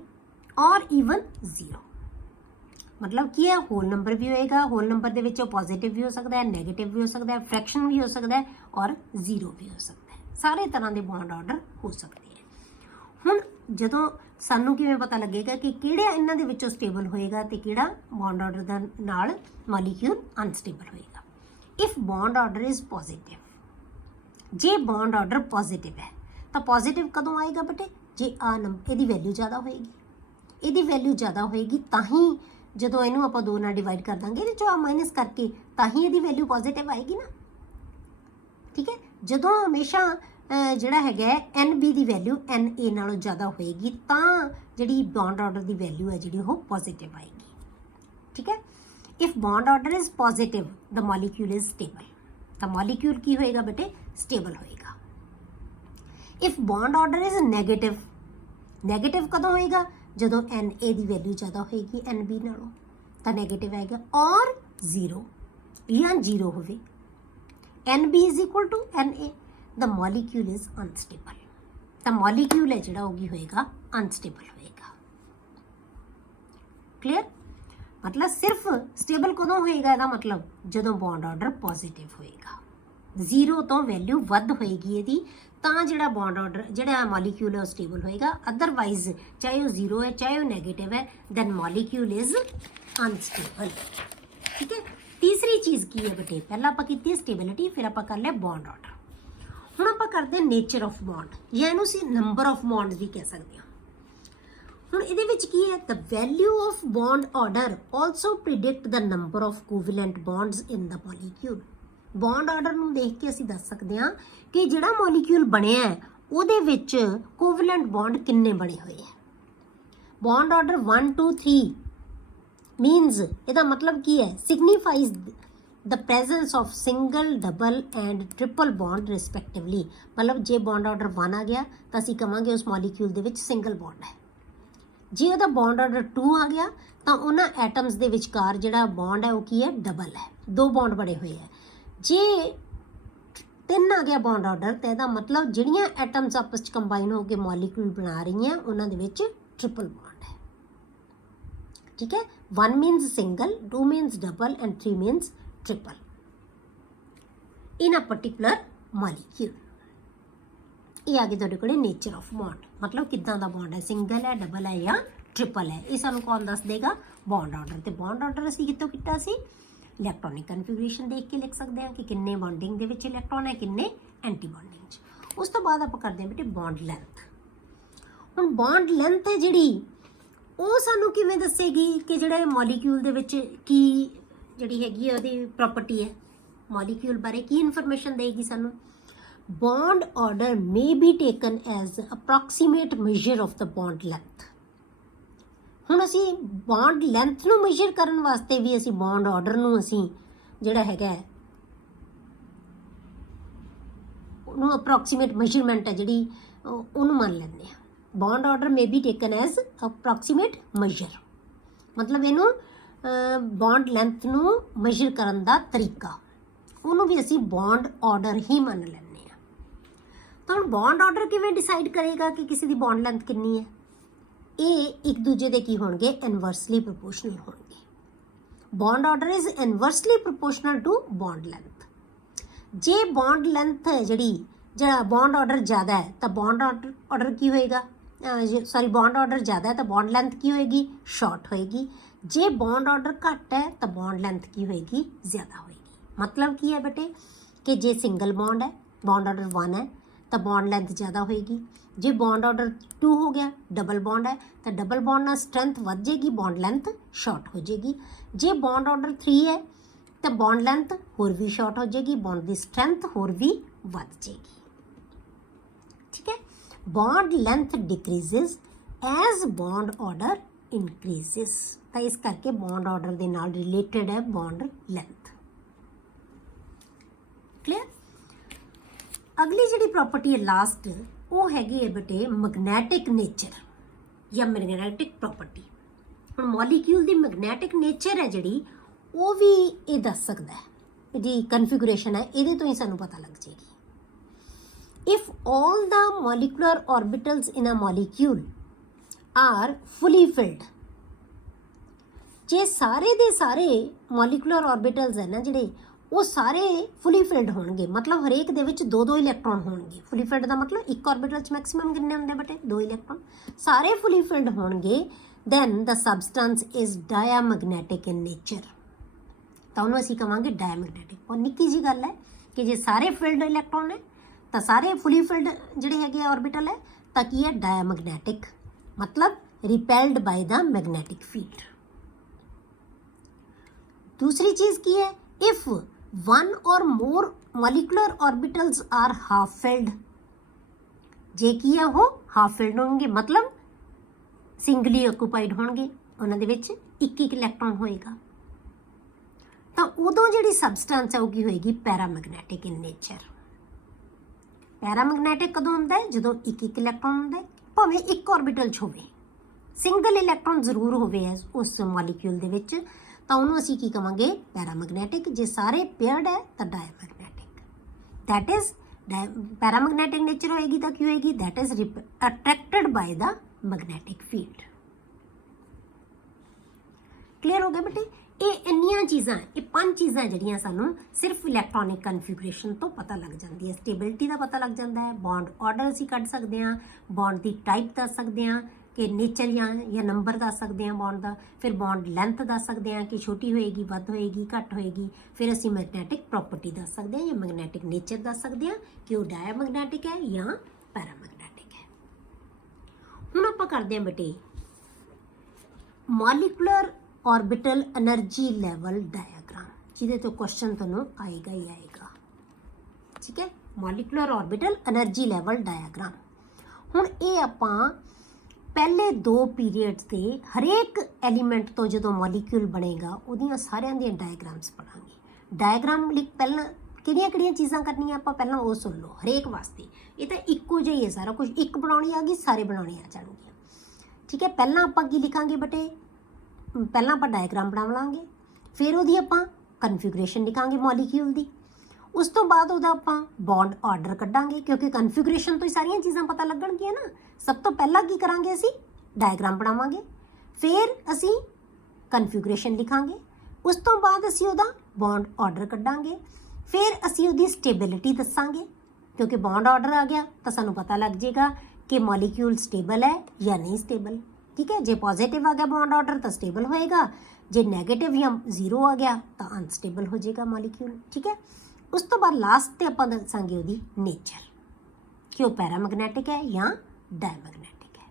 और ईवन 0। मतलब की है, होल नंबर भी होएगा, होल नंबर ਦੇ ਵਿੱਚ पॉजिटिव भी हो सकता है, नेगेटिव भी हो सकता है, फ्रैक्शन भी हो सकता है और 0 भी हो सकता है। ਸਾਰੇ ਤਰ੍ਹਾਂ ਦੇ ਬੌਂਡ ਆਰਡਰ ਹੋ ਸਕਦੇ ਹੈ। ਹੁਣ ਜਦੋਂ ਸਾਨੂੰ ਕਿਵੇਂ ਪਤਾ ਲੱਗੇਗਾ ਕਿ ਕਿਹੜਾ ਇਹਨਾਂ ਦੇ ਵਿੱਚੋਂ ਸਟੇਬਲ ਹੋਏਗਾ ਤੇ ਕਿਹੜਾ ਬੌਂਡ ਆਰਡਰ ਦਾ ਨਾਲ ਮੋਲੀਕਿਊਲ ਅਨਸਟੇਬਲ ਹੋਏਗਾ। If bond order is positive, J bond order positive है तो पॉजिटिव कदों आएगा बेटे, जे आ नंबर ਇਹਦੀ ਵੈਲਿਊ ਜ਼ਿਆਦਾ ਹੋਏਗੀ, ਇਹਦੀ ਵੈਲਿਊ ਜ਼ਿਆਦਾ ਹੋਏਗੀ ਤਾਂ ਹੀ ਜਦੋਂ ਇਹਨੂੰ ਆਪਾਂ 2 ਨਾਲ ਡਿਵਾਈਡ ਕਰ ਦਾਂਗੇ ਇਹਦੇ ਚੋਂ ਆ ਮਾਈਨਸ ਕਰਕੇ ਤਾਂ ਹੀ ਇਹਦੀ ਵੈਲਿਊ ਪੋਜ਼ਿਟਿਵ ਆਏਗੀ ਨਾ। ਠੀਕ ਹੈ, ਜਦੋਂ ਹਮੇਸ਼ਾ ਜਿਹੜਾ ਹੈਗਾ NB ਦੀ ਵੈਲਿਊ NA ਨਾਲੋਂ ਜ਼ਿਆਦਾ ਹੋਏਗੀ ਤਾਂ ਜਿਹੜੀ ਬੌਂਡ ਆਰਡਰ ਦੀ ਵੈਲਿਊ ਹੈ ਜਿਹੜੀ ਉਹ ਪੋਜ਼ਿਟਿਵ ਆਏਗੀ। ਠੀਕ ਹੈ, if bond order is positive the molecule is stable, the molecule ਕੀ ਹੋਏਗਾ ਬੇਟੇ, stable ਹੋਏਗਾ। if bond order is negative, negative ਕਦੋਂ ਹੋਏਗਾ, ਜਦੋਂ Na ਦੀ ਵੈਲਿਊ ਜ਼ਿਆਦਾ ਹੋਏਗੀ NB ਨਾਲੋਂ ਤਾਂ ਨੈਗੇਟਿਵ ਆਏਗਾ, ਔਰ 0 ਜਾਂ 0 ਹੋਵੇ, NB is equal to Na, the molecule is unstable, ਤਾਂ molecule ਹੈ ਜਿਹੜਾ ਉਹ ਕੀ ਹੋਏਗਾ, unstable ਹੋਏਗਾ। ਕਲੀਅਰ, मतलब सिर्फ स्टेबल कदों होएगा, ਇਹਦਾ मतलब ਜਦੋਂ ਬੌਂਡ ਆਰਡਰ ਪੋਜ਼ਿਟਿਵ ਹੋਏਗਾ, 0 ਤੋਂ ਵੈਲਿਊ ਵੱਧ ਹੋਏਗੀ ਇਹਦੀ ਤਾਂ ਜਿਹੜਾ ਬੌਂਡ ਆਰਡਰ ਜਿਹੜਾ ਮੋਲੀਕਿਊਲ ਹੈ ਉਹ ਸਟੇਬਲ ਹੋਏਗਾ। ਅਦਰਵਾਈਜ਼ ਚਾਹੇ ਉਹ 0 ਹੈ ਚਾਹੇ ਉਹ ਨੈਗੇਟਿਵ ਹੈ ਦੈਨ ਮੋਲੀਕਿਊਲ ਇਜ਼ ਅਨਸਟੇਬਲ। ਠੀਕ ਹੈ, ਤੀਸਰੀ ਚੀਜ਼ ਕੀ ਹੈ ਬੇਟੇ, ਪਹਿਲਾਂ ਆਪਾਂ ਕੀਤੀ ਸਟੇਬਿਲਿਟੀ, ਫਿਰ ਆਪਾਂ ਕਰ ਲਿਆ ਬੌਂਡ ਆਰਡਰ। ਹੁਣ ਆਪਾਂ ਕਰਦੇ ਨੇਚਰ ਆਫ ਬੌਂਡ, ਜਾਂ ਇਹਨੂੰ ਅਸੀਂ ਨੰਬਰ ਆਫ ਬੌਂਡਸ ਵੀ ਕਹਿ ਸਕਦੇ ਹਾਂ। ਹੁਣ ਇਹਦੇ ਵਿੱਚ ਕੀ ਹੈ, the value of bond order also predict the number of covalent bonds in the molecule. Bond order ਨੂੰ ਦੇਖ ਕੇ ਅਸੀਂ ਦੱਸ ਸਕਦੇ ਹਾਂ ਕਿ ਜਿਹੜਾ ਮੋਲੀਕਿਊਲ ਬਣਿਆ ਹੈ ਉਹਦੇ ਵਿੱਚ ਕੋਵੈਲੈਂਟ ਬੌਂਡ ਕਿੰਨੇ ਬਣੇ ਹੋਏ ਹੈ। ਬੌਂਡ ਆਰਡਰ 1 2 3 ਮੀਨਸ ਇਹਦਾ ਮਤਲਬ ਕੀ ਹੈ, signifies the presence of single, double and triple bond respectively. ਮਤਲਬ ਜੇ ਬੌਂਡ ਆਰਡਰ 1 ਆ ਗਿਆ ਤਾਂ ਅਸੀਂ ਕਹਾਂਗੇ ਉਸ ਮੋਲੀਕਿਊਲ ਦੇ ਵਿੱਚ ਸਿੰਗਲ ਬੌਂਡ ਹੈ। ਜੇ ਉਹਦਾ ਬੌਂਡ ਆਰਡਰ 2 ਆ ਗਿਆ ਤਾਂ ਉਹਨਾਂ ਐਟਮਸ ਦੇ ਵਿਚਕਾਰ ਜਿਹੜਾ ਬੌਂਡ ਹੈ ਉਹ ਕੀ ਹੈ, ਡਬਲ ਹੈ, 2 ਬੌਂਡ ਬਣੇ ਹੋਏ ਹੈ। ਜੇ 3 ਆ ਗਿਆ ਬੌਂਡ ਆਰਡਰ ਤਾਂ ਇਹਦਾ ਮਤਲਬ ਜਿਹੜੀਆਂ ਐਟਮਸ ਆਪਸ 'ਚ ਕੰਬਾਈਨ ਹੋ ਕੇ ਮੋਲੀਕਿਊਲ ਬਣਾ ਰਹੀਆਂ ਉਹਨਾਂ ਦੇ ਵਿੱਚ ਟ੍ਰਿਪਲ ਬੌਂਡ ਹੈ। ਠੀਕ ਹੈ, 1 means single, 2 means double and 3 means triple in a particular molecule. ये आगे तुहाडे कोले नेचर ऑफ बॉन्ड, मतलब किदां दा बॉन्ड है, सिंगल है, डबल है या ट्रिपल है, ये सानू कौन दस देगा, बॉन्ड ऑर्डर। तो बॉन्ड ऑर्डर असीं कित्थों कीता सी, इलैक्ट्रॉनिक कन्फिगरेशन देख के लिख सकते हैं कि किन्ने बॉन्डिंग दे विच इलैक्ट्रॉन है, किन्ने एंटी बॉन्डिंग च। उस तो बाद आपां करदे हां बेटे बॉन्ड लेंथ। हुण बॉन्ड लेंथ है जिहड़ी ਉਹ ਸਾਨੂੰ ਕਿਵੇਂ ਦੱਸੇਗੀ ਕਿ ਜਿਹੜੇ ਮੋਲੀਕਿਊਲ ਦੇ ਵਿੱਚ ਕੀ ਜਿਹੜੀ ਹੈਗੀ ਉਹਦੀ ਪ੍ਰੋਪਰਟੀ ਹੈ, ਮੋਲੀਕਿਊਲ ਬਾਰੇ ਕੀ ਇਨਫੋਰਮੇਸ਼ਨ ਦੇਗੀ ਸਾਨੂੰ। Bond order may be taken as approximate measure of the bond length. ਹੁਣ ਅਸੀਂ ਬੌਂਡ ਲੈਂਥ ਨੂੰ ਮੇਜਰ ਕਰਨ ਵਾਸਤੇ ਵੀ ਅਸੀਂ ਬੌਂਡ ਆਰਡਰ ਨੂੰ ਅਸੀਂ ਜਿਹੜਾ ਹੈਗਾ ਉਹਨੂੰ ਅਪਰੋਕਸੀਮੇਟ ਮੈਜ਼ਰਮੈਂਟ ਹੈ ਜਿਹੜੀ ਉਹਨੂੰ ਮੰਨ ਲੈਂਦੇ ਹਾਂ। Bond order may be taken as approximate measure, ਮਤਲਬ ਇਹਨੂੰ ਬੌਂਡ ਲੈਂਥ ਨੂੰ ਮੇਜਰ ਕਰਨ ਦਾ ਤਰੀਕਾ, ਉਹਨੂੰ ਵੀ ਅਸੀਂ ਬੌਂਡ ਆਰਡਰ ਹੀ ਮੰਨ ਲੈਂਦੇ ਹਾਂ। ਤਾਂ ਹੁਣ ਬੌਂਡ ਆਰਡਰ ਕਿਵੇਂ ਡਿਸਾਈਡ ਕਰੇਗਾ ਕਿ ਕਿਸੇ ਦੀ ਬੌਂਡ ਲੈਂਥ ਕਿੰਨੀ ਹੈ। ਇਹ ਇੱਕ ਦੂਜੇ ਦੇ ਕੀ ਹੋਣਗੇ, ਇਨਵਰਸਲੀ ਪ੍ਰੋਪੋਰਸ਼ਨਲ ਹੋਣਗੇ। Bond order is inversely proportional to bond length. ਜੇ ਬੌਂਡ ਲੈਂਥ ਜਿਹੜੀ ਜਿਹੜਾ ਬੌਂਡ ਆਰਡਰ ਜ਼ਿਆਦਾ ਹੈ ਤਾਂ ਬੌਂਡ ਆਰਡਰ ਕੀ ਹੋਏਗਾ, ਸੌਰੀ ਬੌਂਡ ਆਰਡਰ ਜ਼ਿਆਦਾ ਹੈ ਤਾਂ ਬੌਂਡ ਲੈਂਥ ਕੀ ਹੋਏਗੀ, ਸ਼ਾਰਟ ਹੋਏਗੀ। ਜੇ ਬੌਂਡ ਆਰਡਰ ਘੱਟ ਹੈ ਤਾਂ ਬੌਂਡ ਲੈਂਥ ਕੀ ਹੋਏਗੀ, ਜ਼ਿਆਦਾ ਹੋਏਗੀ। ਮਤਲਬ ਕੀ ਹੈ ਬੇਟੇ ਕਿ ਜੇ ਸਿੰਗਲ ਬੌਂਡ ਹੈ, ਬੌਂਡ ਆਰਡਰ 1 ਹੈ ਤਾਂ ਬੌਂਡ ਲੈਂਥ ਜ਼ਿਆਦਾ ਹੋਏਗੀ। ਜੇ ਬੌਂਡ ਆਰਡਰ 2 ਹੋ ਗਿਆ, ਡਬਲ ਬੌਂਡ ਹੈ ਤਾਂ ਡਬਲ ਬੌਂਡ ਨਾਲ ਸਟਰੈਂਥ ਵੱਧ ਜਾਏਗੀ, ਬੌਂਡ ਲੈਂਥ ਸ਼ਾਰਟ ਹੋ ਜਾਏਗੀ। ਜੇ ਬੌਂਡ ਆਰਡਰ 3 ਹੈ ਤਾਂ ਬੌਂਡ ਲੈਂਥ ਹੋਰ ਵੀ ਸ਼ਾਰਟ ਹੋ ਜਾਏਗੀ, ਬੌਂਡ ਦੀ ਸਟਰੈਂਥ ਹੋਰ ਵੀ ਵੱਧ ਜਾਏਗੀ। ਠੀਕ ਹੈ, bond length decreases as bond order increases, ਤਾਂ ਇਸ ਕਰਕੇ ਬੌਂਡ ਆਰਡਰ ਦੇ ਨਾਲ ਰਿਲੇਟਡ ਹੈ ਬੌਂਡ ਲੈਂਥ। ਕਲੀਅਰ। ਅਗਲੀ ਜਿਹੜੀ ਪ੍ਰੋਪਰਟੀ ਹੈ ਲਾਸਟ, ਉਹ ਹੈਗੀ ਹੈ ਬੇਟੇ ਮੈਗਨੈਟਿਕ ਨੇਚਰ ਜਾਂ ਮੈਗਨੈਟਿਕ ਪ੍ਰੋਪਰਟੀ। ਹੁਣ ਮੋਲੀਕਿਊਲ ਦੀ ਮੈਗਨੈਟਿਕ ਨੇਚਰ ਹੈ ਜਿਹੜੀ, ਉਹ ਵੀ ਇਹ ਦੱਸ ਸਕਦਾ ਹੈ, ਇਹਦੀ ਕਨਫਿਗੂਰੇਸ਼ਨ ਹੈ, ਇਹਦੇ ਤੋਂ ਹੀ ਸਾਨੂੰ ਪਤਾ ਲੱਗ ਜਾਏਗੀ। If all the molecular orbitals in a molecule are fully filled, ਜੇ ਸਾਰੇ ਦੇ ਸਾਰੇ molecular orbitals ਹੈ ਨਾ ਜਿਹੜੇ, ਉਹ ਸਾਰੇ fully filled ਹੋਣਗੇ, ਮਤਲਬ ਹਰੇਕ ਦੇ ਵਿੱਚ 2-2 ਇਲੈਕਟ੍ਰੋਨ ਹੋਣਗੇ। fully filled ਦਾ ਮਤਲਬ ਇੱਕ ਆਰਬਿਟਲ 'ਚ ਮੈਕਸਿਮਮ ਕਿੰਨੇ ਹੁੰਦੇ ਬੇਟੇ, 2 ਇਲੈਕਟ੍ਰੋਨ, ਸਾਰੇ fully filled ਹੋਣਗੇ। then the substance is diamagnetic in nature, ਤਾਂ ਉਹਨੂੰ ਅਸੀਂ ਕਹਾਂਗੇ ਡਾਇਮੈਗਨੈਟਿਕ। ਔਰ ਨਿੱਕੀ ਜੀ ਗੱਲ ਹੈ ਕਿ ਜੇ ਸਾਰੇ ਫਿਲਡ ਇਲੈਕਟ੍ਰੋਨ ਹੈ ਤਾਂ ਸਾਰੇ ਫੁਲੀ ਫਿਲਡ ਜਿਹੜੇ ਹੈਗੇ ਆਰਬਿਟਲ ਹੈ ਤਾਂ ਕੀ ਹੈ, ਡਾਇਮੈਗਨੈਟਿਕ, ਮਤਲਬ ਰਿਪੈਲਡ ਬਾਈ ਦਾ ਮੈਗਨੈਟਿਕ ਫੀਲਡ। ਦੂਸਰੀ ਚੀਜ਼ ਕੀ ਹੈ, if one or more molecular orbitals are half filled, ਜੇ ਕੀ ਹੈ ਉਹ ਹਾਫ ਫਿਲਡ ਹੋਣਗੇ, ਮਤਲਬ ਸਿੰਗਲੀ ਆਕੂਪਾਈਡ ਹੋਣਗੇ, ਉਹਨਾਂ ਦੇ ਵਿੱਚ ਇੱਕ ਇਲੈਕਟ੍ਰੋਨ ਹੋਏਗਾ, ਤਾਂ ਉਦੋਂ ਜਿਹੜੀ ਸਬਸਟੈਂਸ ਹੈ ਉਹ ਕੀ ਹੋਏਗੀ, ਪੈਰਾਮੈਗਨੈਟਿਕ ਇਨ ਨੇਚਰ। ਪੈਰਾਮੈਗਨੈਟਿਕ ਕਦੋਂ ਹੁੰਦਾ ਹੈ, ਜਦੋਂ ਇੱਕ ਇਲੈਕਟ੍ਰੋਨ ਹੁੰਦਾ ਹੈ, ਭਾਵੇਂ ਇੱਕ ਆਰਬਿਟਲ 'ਚ ਹੋਵੇ, ਸਿੰਗਲ ਇਲੈਕਟ੍ਰੋਨ ਜ਼ਰੂਰ ਹੋਵੇ ਉਸ ਮੋਲੀਕਿਊਲ ਦੇ ਵਿੱਚ, ਤਾਂ ਉਹਨੂੰ ਅਸੀਂ ਕੀ ਕਵਾਂਗੇ, ਪੈਰਾਮੈਗਨੈਟਿਕ। ਜੇ ਸਾਰੇ ਪੇਅਰਡ ਹੈ ਤਾਂ diamagnetic. That is paramagnetic nature ਹੋਏਗੀ ਤਾਂ ਕੀ ਹੋਏਗੀ, that is attracted by the magnetic field. Clear ਹੋ ਗਿਆ ਬੇਟੇ। ਇਹ ਇੰਨੀਆਂ ਚੀਜ਼ਾਂ, ਇਹ 5 ਚੀਜ਼ਾਂ ਜਿਹੜੀਆਂ ਸਾਨੂੰ ਸਿਰਫ ਇਲੈਕਟ੍ਰੋਨਿਕ ਕਨਫਿਗੂਰੇਸ਼ਨ ਤੋਂ ਪਤਾ ਲੱਗ ਜਾਂਦੀ ਹੈ। ਸਟੇਬਿਲਿਟੀ ਦਾ ਪਤਾ ਲੱਗ ਜਾਂਦਾ ਹੈ, ਬੌਂਡ ਆਰਡਰ ਅਸੀਂ ਕੱਢ ਸਕਦੇ ਹਾਂ, ਬੌਂਡ ਦੀ ਟਾਈਪ ਦੱਸ ਸਕਦੇ ਹਾਂ ਕਿ ਨੇਚਰ ਜਾਂ ਨੰਬਰ ਦੱਸ ਸਕਦੇ ਹਾਂ ਬੌਂਡ ਦਾ, ਫਿਰ ਬੌਂਡ ਲੈਂਥ ਦੱਸ ਸਕਦੇ ਹਾਂ ਕਿ ਛੋਟੀ ਹੋਏਗੀ, ਵੱਧ ਹੋਏਗੀ, ਘੱਟ ਹੋਏਗੀ, ਫਿਰ ਅਸੀਂ ਮੈਗਨੈਟਿਕ ਪ੍ਰੋਪਰਟੀ ਦੱਸ ਸਕਦੇ ਹਾਂ ਜਾਂ ਮੈਗਨੈਟਿਕ ਨੇਚਰ ਦੱਸ ਸਕਦੇ ਹਾਂ ਕਿ ਉਹ ਡਾਇਮੈਗਨੈਟਿਕ ਹੈ ਜਾਂ ਪੈਰਾਮੈਗਨੈਟਿਕ ਹੈ। ਹੁਣ ਆਪਾਂ ਕਰਦੇ ਹਾਂ ਬੇਟੇ molecular orbital energy level diagram, ਜਿਹਦੇ ਤੋਂ ਕੁਐਸਚਨ ਤੁਹਾਨੂੰ ਆਏਗਾ ਹੀ ਆਏਗਾ। ਠੀਕ ਹੈ, molecular orbital energy level diagram. ਹੁਣ ਇਹ ਆਪਾਂ ਪਹਿਲੇ 2 ਪੀਰੀਅਡਸ ਦੇ ਹਰੇਕ ਐਲੀਮੈਂਟ ਤੋਂ ਜਦੋਂ ਮੋਲੀਕਿਊਲ ਬਣੇਗਾ ਉਹਦੀਆਂ ਸਾਰਿਆਂ ਦੀਆਂ ਡਾਇਗਰਾਮਸ ਪੜਾਂਗੇ। ਡਾਇਗਰਾਮ ਲਿਖ ਪਹਿਲਾਂ ਕਿਹੜੀਆਂ ਚੀਜ਼ਾਂ ਕਰਨੀਆਂ ਆਪਾਂ ਪਹਿਲਾਂ ਉਹ ਸੁਣ ਲਓ ਹਰੇਕ ਵਾਸਤੇ। ਇਹ ਤਾਂ ਇੱਕੋ ਜਿਹਾ ਹੀ ਹੈ ਸਾਰਾ ਕੁਝ, ਇੱਕ ਬਣਾਉਣੀ ਆ ਗਈ ਸਾਰੇ ਬਣਾਉਣੇ ਆ ਜਾਣਗੀਆਂ। ਠੀਕ ਹੈ, ਪਹਿਲਾਂ ਆਪਾਂ ਕੀ ਲਿਖਾਂਗੇ ਬੇਟੇ, ਪਹਿਲਾਂ ਆਪਾਂ ਡਾਇਗਰਾਮ ਬਣਾ ਲਾਂਗੇ, ਫਿਰ ਉਹਦੀ ਆਪਾਂ ਕਨਫਿਗੂਰੇਸ਼ਨ ਲਿਖਾਂਗੇ ਮੋਲੀਕਿਊਲ ਦੀ, ਉਸ ਤੋਂ ਬਾਅਦ ਉਹਦਾ ਆਪਾਂ ਬੌਂਡ ਆਰਡਰ ਕੱਢਾਂਗੇ, ਕਿਉਂਕਿ ਕਨਫਿਗੂਰੇਸ਼ਨ ਤੋਂ ਹੀ ਸਾਰੀਆਂ ਚੀਜ਼ਾਂ ਪਤਾ ਲੱਗਣਗੀਆਂ ਨਾ। ਸਭ ਤੋਂ ਪਹਿਲਾਂ ਕੀ ਕਰਾਂਗੇ, ਅਸੀਂ ਡਾਇਗਰਾਮ ਬਣਾਵਾਂਗੇ, ਫਿਰ ਅਸੀਂ ਕਨਫਿਗੂਰੇਸ਼ਨ ਲਿਖਾਂਗੇ, ਉਸ ਤੋਂ ਬਾਅਦ ਅਸੀਂ ਉਹਦਾ ਬੌਂਡ ਆਰਡਰ ਕੱਢਾਂਗੇ, ਫਿਰ ਅਸੀਂ ਉਹਦੀ ਸਟੇਬਿਲਿਟੀ ਦੱਸਾਂਗੇ, ਕਿਉਂਕਿ ਬੌਂਡ ਆਰਡਰ ਆ ਗਿਆ ਤਾਂ ਸਾਨੂੰ ਪਤਾ ਲੱਗ ਜਾਏਗਾ ਕਿ ਮੋਲੀਕਿਊਲ ਸਟੇਬਲ ਹੈ ਜਾਂ ਨਹੀਂ ਸਟੇਬਲ। ਠੀਕ ਹੈ, ਜੇ ਪੋਜ਼ਿਟਿਵ ਆ ਗਿਆ ਬੌਂਡ ਆਰਡਰ ਤਾਂ ਸਟੇਬਲ ਹੋਏਗਾ, ਜੇ ਨੈਗੇਟਿਵ ਜਾਂ 0 ਆ ਗਿਆ ਤਾਂ ਅਨਸਟੇਬਲ ਹੋ ਜਾਏਗਾ ਮੋਲੀਕਿਊਲ। ਠੀਕ ਹੈ, ਉਸ ਤੋਂ ਬਾਅਦ ਲਾਸਟ ਤੇ ਆਪਾਂ ਦੱਸਾਂਗੇ ਉਹਦੀ ਨੇਚਰ ਕਿ ਉਹ ਪੈਰਾਮੈਗਨੈਟਿਕ ਹੈ ਜਾਂ ਡਾਇਮੈਗਨੈਟਿਕ ਹੈ।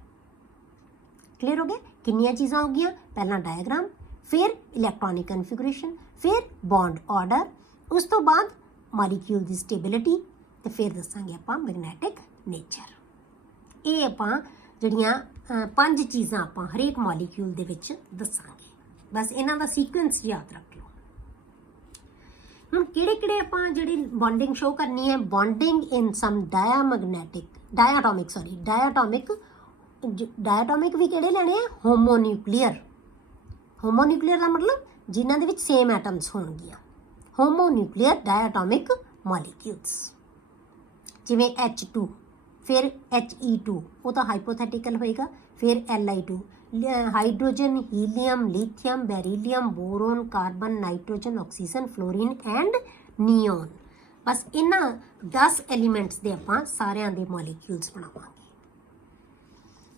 ਕਲੀਅਰ ਹੋ ਗਿਆ, ਕਿੰਨੀਆਂ ਚੀਜ਼ਾਂ ਹੋ ਗਈਆਂ, ਪਹਿਲਾਂ ਡਾਇਗਰਾਮ, ਫਿਰ ਇਲੈਕਟ੍ਰੋਨਿਕ ਕਨਫਿਗੂਰੇਸ਼ਨ, ਫਿਰ ਬੌਂਡ ਆਰਡਰ, ਉਸ ਤੋਂ ਬਾਅਦ ਮੋਲੀਕਿਊਲ ਦੀ ਸਟੇਬਿਲਿਟੀ, ਤੇ ਫਿਰ ਦੱਸਾਂਗੇ ਆਪਾਂ ਮੈਗਨੈਟਿਕ ਨੇਚਰ। ਇਹ ਆਪਾਂ ਜਿਹੜੀਆਂ 5 ਚੀਜ਼ਾਂ ਆਪਾਂ ਹਰੇਕ ਮੋਲੀਕਿਊਲ ਦੇ ਵਿੱਚ ਦੱਸਾਂਗੇ। ਬਸ ਇਹਨਾਂ ਦਾ ਸੀਕੁਐਂਸ ਯਾਦ ਰੱਖ ਲਓ। ਹੁਣ ਕਿਹੜੇ ਆਪਾਂ ਜਿਹੜੀ ਬੌਂਡਿੰਗ ਸ਼ੋ ਕਰਨੀ ਹੈ, ਬੌਂਡਿੰਗ ਇਨ ਸਮ ਡਾਇਆਟੋਮਿਕ ਵੀ ਕਿਹੜੇ ਲੈਣੇ ਆ, ਹੋਮੋਨਿਊਕਲੀਅਰ। ਹੋਮੋਨਿਊਕਲੀਅਰ ਦਾ ਮਤਲਬ ਜਿਨ੍ਹਾਂ ਦੇ ਵਿੱਚ ਸੇਮ ਐਟਮਸ ਹੋਣਗੀਆਂ, ਹੋਮੋਨਿਊਕਲੀਅਰ ਡਾਇਆਟੋਮਿਕ ਮੋਲੀਕਿਊਲਸ। ਜਿਵੇਂ H2, ਫਿਰ HE2, ਉਹ ਤਾਂ ਹਾਈਪੋਥੈਟੀਕਲ ਹੋਏਗਾ, ਫਿਰ Li2, hydrogen, helium, lithium, beryllium, boron, carbon, nitrogen, oxygen, fluorine and neon. ਬਸ ਇਹਨਾਂ 10 ਐਲੀਮੈਂਟਸ ਦੇ ਆਪਾਂ ਸਾਰਿਆਂ ਦੇ ਮੋਲੀਕਿਊਲਸ ਬਣਾਵਾਂਗੇ।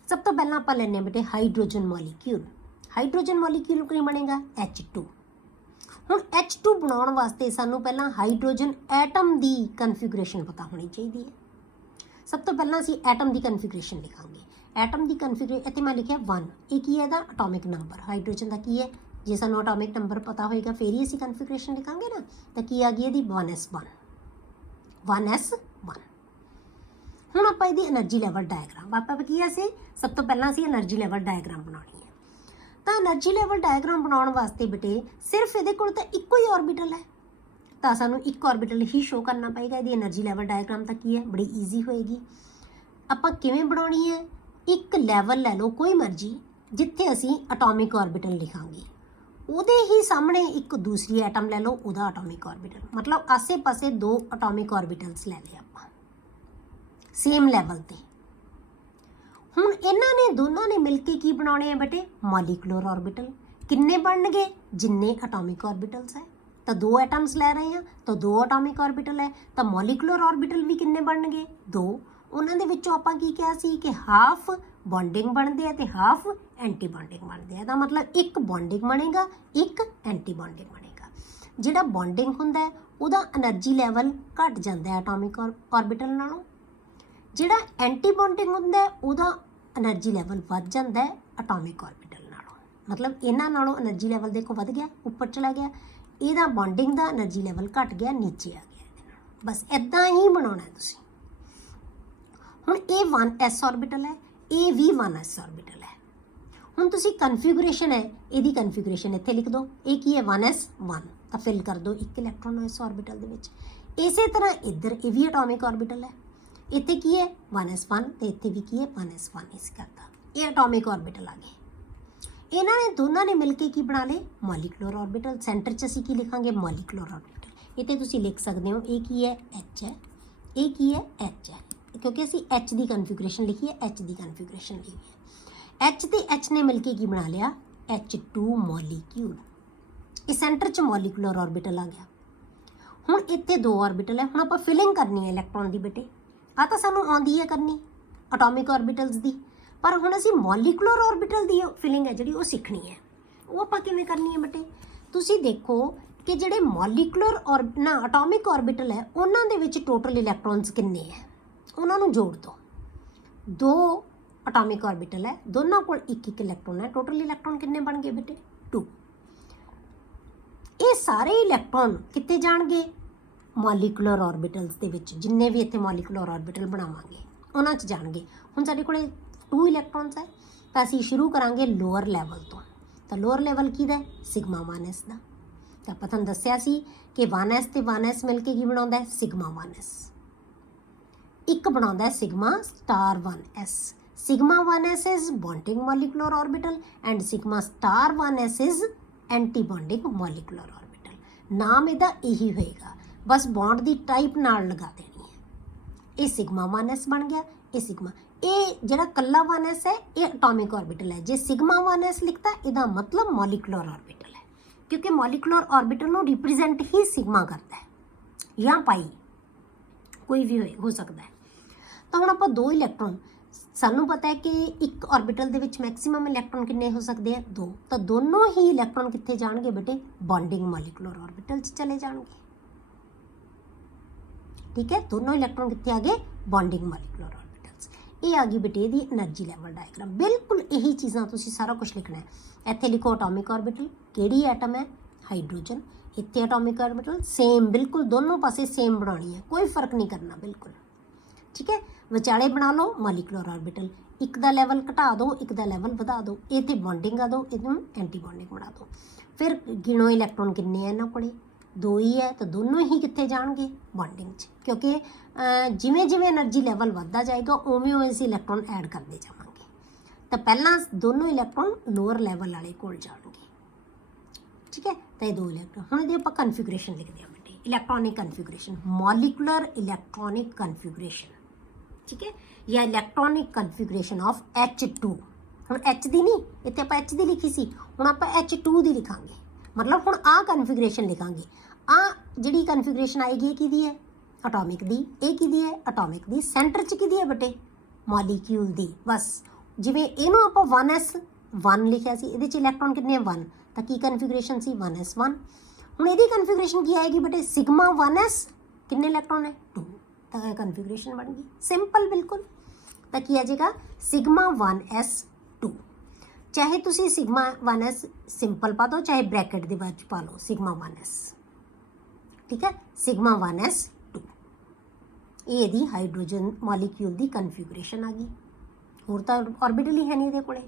ਸਭ ਤੋਂ ਪਹਿਲਾਂ ਆਪਾਂ ਲੈਂਦੇ ਹਾਂ ਬੇਟੇ ਹਾਈਡਰੋਜਨ ਮੋਲੀਕਿਊਲ। ਹਾਈਡਰੋਜਨ ਮੋਲੀਕਿਊਲ ਕੀ ਬਣੇਗਾ? H2। ਹੁਣ H2 ਬਣਾਉਣ ਵਾਸਤੇ ਸਾਨੂੰ ਪਹਿਲਾਂ ਹਾਈਡਰੋਜਨ ਐਟਮ ਦੀ ਕਨਫੀਗਰੇਸ਼ਨ ਪਤਾ ਹੋਣੀ ਚਾਹੀਦੀ ਹੈ। ਸਭ ਤੋਂ ਪਹਿਲਾਂ ਅਸੀਂ ਐਟਮ ਦੀ ਕਨਫੀਗਰੇਸ਼ਨ ਲਿਖਾਂਗੇ। ਐਟਮ ਦੀ ਕਨਫੀਗਰੇਸ਼ਨ ਇੱਥੇ ਮੈਂ ਲਿਖਿਆ 1। ਇਹ ਕੀ ਹੈ? ਇਹਦਾ ਅਟੋਮਿਕ ਨੰਬਰ। ਹਾਈਡਰੋਜਨ ਦਾ ਕੀ ਹੈ? ਜੇ ਸਾਨੂੰ ਅਟੋਮਿਕ ਨੰਬਰ ਪਤਾ ਹੋਏਗਾ ਫਿਰ ਹੀ ਅਸੀਂ ਕਨਫੀਗਰੇਸ਼ਨ ਲਿਖਾਂਗੇ ਨਾ। ਤਾਂ ਕੀ ਆ ਗਈ ਇਹਦੀ? 1s1। 1s1। ਹੁਣ ਆਪਾਂ ਇਹਦੀ એનર્ਜੀ ਲੈਵਲ ਡਾਇਗਰਾਮ ਆਪਾਂ ਕੀ ਸੀ? ਸਭ ਤੋਂ ਪਹਿਲਾਂ ਅਸੀਂ એનર્ਜੀ ਲੈਵਲ ਡਾਇਗਰਾਮ ਬਣਾਉਣੀ ਹੈ। ਤਾਂ એનર્ਜੀ ਲੈਵਲ ਡਾਇਗਰਾਮ ਬਣਾਉਣ ਵਾਸਤੇ ਬੇਟੇ ਸਿਰਫ ਇਹਦੇ ਕੋਲ ਤਾਂ ਇੱਕੋ ਹੀ ਆਰਬਿਟਲ ਹੈ, ਤਾਂ ਸਾਨੂੰ ਇੱਕ ਆਰਬਿਟਲ ਹੀ ਸ਼ੋ ਕਰਨਾ ਪਏਗਾ। ਇਹਦੀ એનર્ਜੀ ਲੈਵਲ ਡਾਇਗਰਾਮ ਤਾਂ ਕੀ ਹੈ? ਬੜੀ ਈਜ਼ੀ ਹੋਏਗੀ। ਆਪਾਂ ਕਿਵੇਂ ਬਣਾਉਣੀ ਹੈ? ਇੱਕ ਲੈਵਲ ਲੈ ਲਓ ਕੋਈ ਮਰਜ਼ੀ, ਜਿੱਥੇ ਅਸੀਂ ਅਟੋਮਿਕ ਆਰਬਿਟਲ ਲਿਖਾਂਗੇ, ਉਹਦੇ ਹੀ ਸਾਹਮਣੇ ਇੱਕ ਦੂਸਰੀ ਐਟਮ ਲੈ ਲਓ, ਉਹਦਾ ਅਟੋਮਿਕ ਆਰਬਿਟਲ। ਮਤਲਬ ਆਸੇ-ਪਾਸੇ 2 ਅਟੋਮਿਕ ਆਰਬਿਟਲਸ ਲੈ ਲਏ ਆਪਾਂ ਸੇਮ ਲੈਵਲ ਤੇ। ਹੁਣ ਇਹਨਾਂ ਨੇ ਦੋਨਾਂ ਨੇ ਮਿਲ ਕੇ ਕੀ ਬਣਾਉਣੇ ਆ ਬੇਟੇ? Molecular orbital. ਕਿੰਨੇ ਬਣਨਗੇ? ਜਿੰਨੇ ਅਟੋਮਿਕ ਆਰਬਿਟਲਸ ਹੈ। ਤਾਂ 2 ਐਟਮਸ ਲੈ ਰਹੇ ਹਾਂ ਤਾਂ 2 ਅਟੋਮਿਕ ਆਰਬਿਟਲ ਹੈ, ਤਾਂ ਮੋਲੀਕੂਲਰ ਆਰਬਿਟਲ ਵੀ ਕਿੰਨੇ ਬਣਨਗੇ? 2। ਉਹਨਾਂ ਦੇ ਵਿੱਚੋਂ ਆਪਾਂ ਕੀ ਕਿਹਾ ਸੀ ਕਿ ਹਾਫ ਬੌਂਡਿੰਗ ਬਣਦੇ ਆ ਤੇ ਹਾਫ ਐਂਟੀ ਬੌਂਡਿੰਗ ਬਣਦੇ ਆ। ਇਹਦਾ ਮਤਲਬ ਇੱਕ ਬੌਂਡਿੰਗ ਬਣੇਗਾ, ਇੱਕ ਐਂਟੀ ਬੌਂਡਿੰਗ ਬਣੇਗਾ। ਜਿਹੜਾ ਬੌਂਡਿੰਗ ਹੁੰਦਾ ਹੈ ਉਹਦਾ એનર્ਜੀ ਲੈਵਲ ਘਟ ਜਾਂਦਾ ਹੈ ਅਟੋਮਿਕ ਆਰਬਿਟਲ ਨਾਲੋਂ। ਜਿਹੜਾ ਐਂਟੀ ਬੌਂਡਿੰਗ ਹੁੰਦਾ ਉਹਦਾ એનર્ਜੀ ਲੈਵਲ ਵੱਧ ਜਾਂਦਾ ਹੈ ਅਟੋਮਿਕ ਆਰਬਿਟਲ ਨਾਲੋਂ। ਮਤਲਬ ਇਹਨਾਂ ਨਾਲੋਂ એનર્ਜੀ ਲੈਵਲ ਦੇਖੋ ਵੱਧ ਗਿਆ, ਉੱਪਰ ਚਲਾ ਗਿਆ। ਇਹਦਾ ਬੌਂਡਿੰਗ ਦਾ એનર્ਜੀ ਲੈਵਲ ਘਟ ਗਿਆ, ਨੀਚੇ ਆ ਗਿਆ ਇਹਦੇ ਨਾਲ। ਬਸ ਇੱਦਾਂ ਹੀ ਬਣਾਉਣਾ ਤੁਸੀਂ। ਹੁਣ ਇਹ 1s ਆਰਬਿਟਲ ਹੈ, ਇਹ ਵੀ 1s ਆਰਬਿਟਲ ਹੈ। ਹੁਣ ਤੁਸੀਂ ਕਨਫੀਗਰੇਸ਼ਨ ਹੈ, ਇਹਦੀ ਕਨਫੀਗਰੇਸ਼ਨ ਇੱਥੇ ਲਿਖ ਦਿਓ। ਇਹ ਕੀ ਹੈ? 1s1। ਤਾਂ ਫਿਲ ਕਰ ਦਿਓ 1 ਇਲੈਕਟ੍ਰੋਨ ਇਸ ਆਰਬਿਟਲ ਦੇ ਵਿੱਚ। ਇਸੇ ਤਰ੍ਹਾਂ ਇੱਧਰ ਇਹ ਵੀ ਅਟੋਮਿਕ ਆਰਬਿਟਲ ਹੈ। ਇੱਥੇ ਕੀ ਹੈ? 1s1 ਤੇ ਇੱਥੇ ਵੀ ਕੀ ਹੈ? 1s1 ਇਸ ਕਰਦਾ। ਇਹ ਅਟੋਮਿਕ ਆਰਬਿਟਲ ਆ ਗਏ। ਇਹਨਾਂ ਨੇ ਦੋਨਾਂ ਨੇ ਮਿਲ ਕੇ ਕੀ ਬਣਾ ਲਏ? Molecular orbital. ਸੈਂਟਰ 'ਚ ਅਸੀਂ ਕੀ ਲਿਖਾਂਗੇ? Molecular orbital. ਇੱਥੇ ਤੁਸੀਂ ਲਿਖ ਸਕਦੇ ਹੋ ਇਹ ਕੀ ਹੈ? H ਹੈ। ਇਹ ਕੀ ਹੈ? H ਹੈ, ਕਿਉਂਕਿ ਅਸੀਂ H ਦੀ ਕਨਫੀਗਰੇਸ਼ਨ ਲਿਖੀ ਹੈ, H ਦੀ ਕਨਫੀਗਰੇਸ਼ਨ ਲਿਖੀ ਹੈ। H ਤੇ H ਨੇ ਮਿਲ ਕੇ ਕੀ ਬਣਾ ਲਿਆ? H2 molecule. ਇਹ ਸੈਂਟਰ 'ਚ ਮੋਲੀਕੂਲਰ ਆਰਬਿਟਲ ਆ ਗਿਆ। ਹੁਣ ਇੱਥੇ 2 ਆਰਬਿਟਲ ਹੈ। ਹੁਣ ਆਪਾਂ ਫਿਲਿੰਗ ਕਰਨੀ ਹੈ ਇਲੈਕਟ੍ਰੋਨ ਦੀ ਬੇਟੇ। ਆ ਤਾਂ ਸਾਨੂੰ ਆਉਂਦੀ ਹੈ ਕਰਨੀ ਅਟੋਮਿਕ ਆਰਬਿਟਲਸ ਦੀ, ਪਰ ਹੁਣ ਅਸੀਂ ਮੋਲੀਕੂਲਰ ਆਰਬਿਟਲ ਦੀ ਫਿਲਿੰਗ ਹੈ ਜਿਹੜੀ ਉਹ ਸਿੱਖਣੀ ਹੈ। ਉਹ ਆਪਾਂ ਕਿਵੇਂ ਕਰਨੀ ਹੈ ਬੇਟੇ? ਤੁਸੀਂ ਦੇਖੋ ਕਿ ਜਿਹੜੇ ਮੋਲੀਕੂਲਰ ਅਟੋਮਿਕ ਆਰਬਿਟਲ ਹੈ ਉਹਨਾਂ ਦੇ ਵਿੱਚ ਟੋਟਲ ਇਲੈਕਟ੍ਰੋਨਸ ਕਿੰਨੇ ਹੈ? ਉਹਨਾਂ ਨੂੰ ਜੋੜ ਦਿਓ। 2 ਅਟੋਮਿਕ ਆਰਬਿਟਲ ਹੈ, ਦੋਨਾਂ ਕੋਲ 1-1 ਇਲੈਕਟ੍ਰੋਨ ਹੈ। ਟੋਟਲ ਇਲੈਕਟ੍ਰੋਨ ਕਿੰਨੇ ਬਣ ਗਏ ਬੇਟੇ? 2। ਇਹ ਸਾਰੇ ਇਲੈਕਟ੍ਰੋਨ ਕਿੱਥੇ ਜਾਣਗੇ? ਮੋਲੀਕੂਲਰ ਆਰਬਿਟਲਸ ਦੇ ਵਿੱਚ। ਜਿੰਨੇ ਵੀ ਇੱਥੇ ਮੋਲੀਕੂਲਰ ਆਰਬਿਟਲ ਬਣਾਵਾਂਗੇ ਉਹਨਾਂ 'ਚ ਜਾਣਗੇ। ਹੁਣ ਸਾਡੇ ਕੋਲ 2 ਇਲੈਕਟ੍ਰੋਨਸ ਹੈ, ਤਾਂ ਅਸੀਂ ਸ਼ੁਰੂ ਕਰਾਂਗੇ ਲੋਅਰ ਲੈਵਲ ਤੋਂ। ਤਾਂ ਲੋਅਰ ਲੈਵਲ ਕਿਹਦਾ? ਸਿਗਮਾ 1s ਦਾ। ਤਾਂ ਆਪਾਂ ਤੁਹਾਨੂੰ ਦੱਸਿਆ ਸੀ ਕਿ 1s ਤੇ 1s ਮਿਲ ਕੇ ਕੀ ਬਣਾਉਂਦਾ ਹੈ? Sigma 1s। ਇੱਕ ਬਣਾਉਂਦਾ ਹੈ sigma star 1s। Sigma 1s is bonding molecular orbital and sigma star 1s is anti bonding molecular orbital. ਨਾਮ ਇਹਦਾ ਇਹੀ ਹੋਏਗਾ, ਬਸ ਬੌਂਡ ਦੀ ਟਾਈਪ ਨਾਲ ਲਗਾ ਦੇਣੀ ਹੈ। ਇਹ ਸਿਗਮਾ 1s ਬਣ ਗਿਆ। ਇਹ ਸਿਗਮਾ, ਇਹ ਜਿਹੜਾ ਕੱਲਾ 1s ਹੈ ਇਹ ਅਟੋਮਿਕ ਆਰਬਿਟਲ ਹੈ। ਜੇ ਸਿਗਮਾ 1s ਲਿਖਤਾ ਇਹਦਾ ਮਤਲਬ ਮੋਲੀਕੂਲਰ ਆਰਬਿਟਲ ਹੈ, ਕਿਉਂਕਿ ਮੋਲੀਕੂਲਰ ਆਰਬਿਟਲ ਨੂੰ ਰਿਪਰੈਜ਼ੈਂਟ ਹੀ ਸਿਗਮਾ ਕਰਦਾ ਹੈ ਜਾਂ ਪਾਈ, ਕੋਈ ਵੀ ਹੋ ਸਕਦਾ ਹੈ। ਤਾਂ ਹੁਣ ਆਪਾਂ 2 ਇਲੈਕਟ੍ਰੋਨ, ਸਾਨੂੰ ਪਤਾ ਹੈ ਕਿ ਇੱਕ ਆਰਬਿਟਲ ਦੇ ਵਿੱਚ ਮੈਕਸਿਮਮ ਇਲੈਕਟ੍ਰੋਨ ਕਿੰਨੇ ਹੋ ਸਕਦੇ ਆ? 2। ਤਾਂ ਦੋਨੋਂ ਹੀ ਇਲੈਕਟ੍ਰੋਨ ਕਿੱਥੇ ਜਾਣਗੇ ਬੇਟੇ? ਬੌਂਡਿੰਗ ਮੋਲੀਕੂਲਰ ਆਰਬਿਟਲ 'ਚ ਚਲੇ ਜਾਣਗੇ। ਠੀਕ ਹੈ, ਦੋਨੋਂ ਇਲੈਕਟ੍ਰੋਨ ਕਿੱਥੇ ਆ ਗਏ? Bonding molecular orbitals. ਇਹ ਆ ਗਈ ਬੇਟੇ ਦੀ એનર્ਜੀ ਲੈਵਲ ਡਾਇਗਰਾਮ। ਬਿਲਕੁਲ ਇਹੀ ਚੀਜ਼ਾਂ ਤੁਸੀਂ ਸਾਰਾ ਕੁਝ ਲਿਖਣਾ ਹੈ। ਇੱਥੇ ਲਿਖੋ ਅਟੋਮਿਕ ਆਰਬਿਟਲ, ਕਿਹੜੀ ਐਟਮ ਹੈ? ਹਾਈਡਰੋਜਨ। ਇੱਥੇ ਅਟੋਮਿਕ ਆਰਬਿਟਲ ਸੇਮ, ਬਿਲਕੁਲ ਦੋਨੋਂ ਪਾਸੇ ਸੇਮ ਬਣਾਉਣੀ ਹੈ, ਕੋਈ ਫਰਕ ਨਹੀਂ ਕਰਨਾ ਬਿਲਕੁਲ। ਠੀਕ ਹੈ, ਵਿਚਾਲੇ ਬਣਾ ਲਓ ਮੋਲੀਕੂਲਰ ਆਰਬਿਟਲ। ਇੱਕ ਦਾ ਲੈਵਲ ਘਟਾ ਦਿਓ, ਇੱਕ ਦਾ ਲੈਵਲ ਵਧਾ ਦਿਓ। ਇਹ ਤੇ ਬੌਂਡਿੰਗ ਆ ਦਿਓ, ਇਹਨੂੰ ਐਂਟੀ ਬੌਂਡਿੰਗ ਬਣਾ ਦਿਓ। ਫਿਰ ਗਿਣੋ ਇਲੈਕਟ੍ਰੋਨ ਕਿੰਨੇ ਆ ਇਹਨਾਂ ਕੋਲੇ? 2 ਹੀ ਹੈ, ਤਾਂ ਦੋਨੋਂ ਹੀ ਕਿੱਥੇ ਜਾਣਗੇ? ਬੌਂਡਿੰਗ 'ਚ। ਕਿਉਂਕਿ ਜਿਵੇਂ ਜਿਵੇਂ એનર્ਜੀ ਲੈਵਲ ਵੱਧਦਾ ਜਾਏਗਾ ਉਵੇਂ ਉਵੇਂ ਅਸੀਂ ਇਲੈਕਟ੍ਰੋਨ ਐਡ ਕਰਦੇ ਜਾਵਾਂਗੇ। ਤਾਂ ਪਹਿਲਾਂ ਦੋਨੋਂ ਇਲੈਕਟ੍ਰੋਨ ਲੋਅਰ ਲੈਵਲ ਵਾਲੇ ਕੋਲ ਜਾਣਗੇ। ਠੀਕ ਹੈ, ਤਾਂ ਇਹ 2 ਇਲੈਕਟ੍ਰੋਨ। ਹੁਣ ਇਹਦੀ ਆਪਾਂ ਕਨਫੀਗਰੇਸ਼ਨ ਲਿਖਦੇ ਹਾਂ ਬੇਟੇ। Electronic configuration, molecular electronic configuration. ਠੀਕ ਹੈ, ਜਾਂ ਇਲੈਕਟ੍ਰੋਨਿਕ ਕਨਫੀਗਰੇਸ਼ਨ ਆਫ H2। ਹੁਣ H ਦੀ ਨਹੀਂ, ਇੱਥੇ ਆਪਾਂ H ਦੀ ਲਿਖੀ ਸੀ, ਹੁਣ ਆਪਾਂ H2 ਦੀ ਲਿਖਾਂਗੇ। ਮਤਲਬ ਹੁਣ ਆਹ ਕਨਫੀਗਰੇਸ਼ਨ ਲਿਖਾਂਗੇ। ਆਹ ਜਿਹੜੀ ਕਨਫੀਗਰੇਸ਼ਨ ਆਏਗੀ ਇਹ ਕਿਹਦੀ ਹੈ? ਅਟੋਮਿਕ ਦੀ, ਇਹ ਕਿਹਦੀ ਹੈ ਅਟੋਮਿਕ ਦੀ, ਸੈਂਟਰ 'ਚ ਕਿਹਦੀ ਹੈ ਬੇਟੇ ਮੋਲੀਕਿਊਲ ਦੀ। ਬਸ ਜਿਵੇਂ ਇਹਨੂੰ ਆਪਾਂ 1s1 ਲਿਖਿਆ ਸੀ, ਇਹਦੇ 'ਚ ਇਲੈਕਟ੍ਰੋਨ ਕਿੰਨੇ ਆ 1, ਤਾਂ ਕੀ ਕਨਫੀਗਰੇਸ਼ਨ ਸੀ 1s1। ਹੁਣ ਇਹਦੀ ਕਨਫੀਗਰੇਸ਼ਨ ਕੀ ਆਏਗੀ ਬੇਟੇ ਸਿਗਮਾ 1s, ਕਿੰਨੇ ਇਲੈਕਟ੍ਰੋਨ ਹੈ 2, ਤਾਂ ਕਨਫੀਗਰੇਸ਼ਨ ਬਣ ਗਈ ਸਿੰਪਲ ਬਿਲਕੁਲ। ਤਾਂ ਕੀ ਆ ਜਾਏਗਾ ਸਿਗਮਾ 1s2। ਚਾਹੇ ਤੁਸੀਂ ਸਿਗਮਾ 1s ਸਿੰਪਲ ਪਾ ਦਿਓ, ਚਾਹੇ ਬ੍ਰੈਕਟ ਦੇ ਬਾਅਦ ਪਾ ਲਓ ਸਿਗਮਾ 1s, ਠੀਕ ਹੈ ਸਿਗਮਾ 1s2। ਇਹ ਇਹਦੀ ਹਾਈਡਰੋਜਨ ਮੋਲੀਕਿਊਲ ਦੀ ਕਨਫੀਗਰੇਸ਼ਨ ਆ ਗਈ, ਹੋਰ ਤਾਂ ਆਰਬਿਟਲ ਹੀ ਹੈ ਨਹੀਂ ਇਹਦੇ ਕੋਲੇ।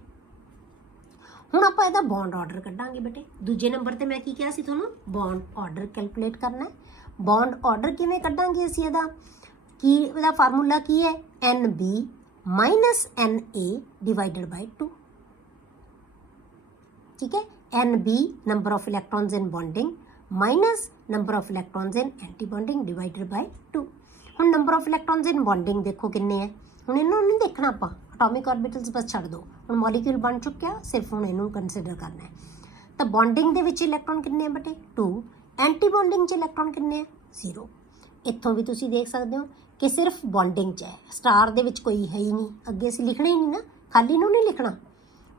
ਹੁਣ ਆਪਾਂ ਇਹਦਾ ਬੌਂਡ ਆਰਡਰ ਕੱਢਾਂਗੇ ਬੇਟੇ। ਦੂਜੇ ਨੰਬਰ ਤੇ ਮੈਂ ਕੀ ਕਿਹਾ ਸੀ ਤੁਹਾਨੂੰ ਬੌਂਡ ਆਰਡਰ ਕੈਲਕੂਲੇਟ ਕਰਨਾ ਹੈ। ਬੌਂਡ ਆਰਡਰ ਕਿਵੇਂ ਕੱਢਾਂਗੇ ਅਸੀਂ ਇਹਦਾ, ਕੀ ਇਹਦਾ ਫਾਰਮੂਲਾ ਕੀ ਹੈ NB minus NA divided by 2, ठीक है। NB number of electrons in bonding minus number of electrons in anti bonding divided by 2। ਹੁਣ number of electrons in bonding देखो किन्ने है, ਹੁਣ ਇਹਨੂੰ नहीं देखना ਆਪਾਂ atomic orbitals बस ਛੱਡ ਦੋ, ਹੁਣ molecule बन चुक्या, सिर्फ ਹੁਣ ਇਹਨੂੰ consider करना है। ਤਾਂ bonding ਦੇ ਵਿੱਚ ਇਲੈਕਟ੍ਰੋਨ ਕਿੰਨੇ ਹੈ ਬੇਟੇ 2, anti bonding 'ਚ ਇਲੈਕਟ੍ਰੋਨ ਕਿੰਨੇ ਹੈ 0। ਇੱਥੋਂ ਵੀ ਤੁਸੀਂ ਦੇਖ ਸਕਦੇ ਹੋ ਕਿ ਸਿਰਫ bonding 'ਚ ਹੈ, ਸਟਾਰ ਦੇ ਵਿੱਚ ਕੋਈ ਹੈ ਹੀ ਨਹੀਂ, ਅੱਗੇ ਅਸੀਂ ਲਿਖਣਾ ਹੀ ਨਹੀਂ ਨਾ, ਖਾਲੀ ਨੂੰ ਨਹੀਂ ਲਿਖਣਾ,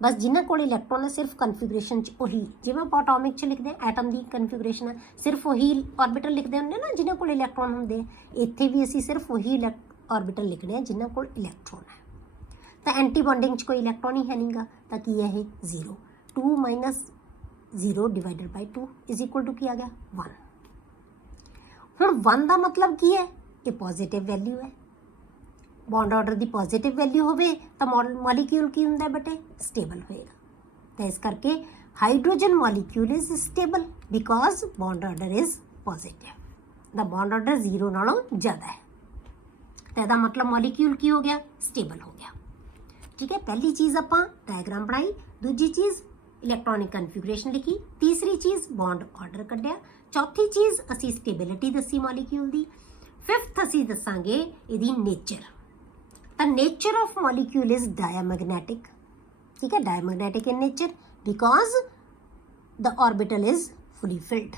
बस जिन्हों को इलैक्ट्रॉन है सिर्फ कन्फिगरेशन वही, जिवें आप एटॉमिक च लिखते हैं एटम की कन्फिगरेशन है सिर्फ वही ऑर्बिटल लिखते होंगे ना जिन्हों को इलैक्ट्रॉन होंगे, इत्थे भी असी सिर्फ वही ऑर्बिटल लिखने हैं जिन्हों को इलैक्ट्रॉन है। तो एंटी बॉन्डिंग च कोई इलैक्ट्रॉन ही है नहीं गा, तो की है ये 0, 2 minus 0 divided by 2 is equal to की आ गया 1। हुण 1 का मतलब की है, ये पॉजिटिव वैल्यू है, बॉन्ड ऑर्डर की पॉजिटिव वैल्यू होवे तो मॉलीक्यूल की हुंदा बेटे स्टेबल होएगा। तो इस करके hydrogen molecule is stable because bond order is positive, the bond order 0 नालों ज़्यादा है, तो इसका मतलब मॉलीक्यूल की हो गया स्टेबल हो गया। ठीक है, पहली चीज़ आपां डायग्राम बनाई, दूजी चीज़ इलैक्ट्रॉनिक कन्फिगरेशन लिखी, तीसरी चीज़ बॉन्ड ऑर्डर कढ़िया, चौथी चीज़ असी स्टेबिलिटी दसी मॉलीक्यूल की, फिफ्थ असी दसांगे इहदी nature. The nature of molecule is diamagnetic, ठीक है, diamagnetic in nature because the orbital is fully filled।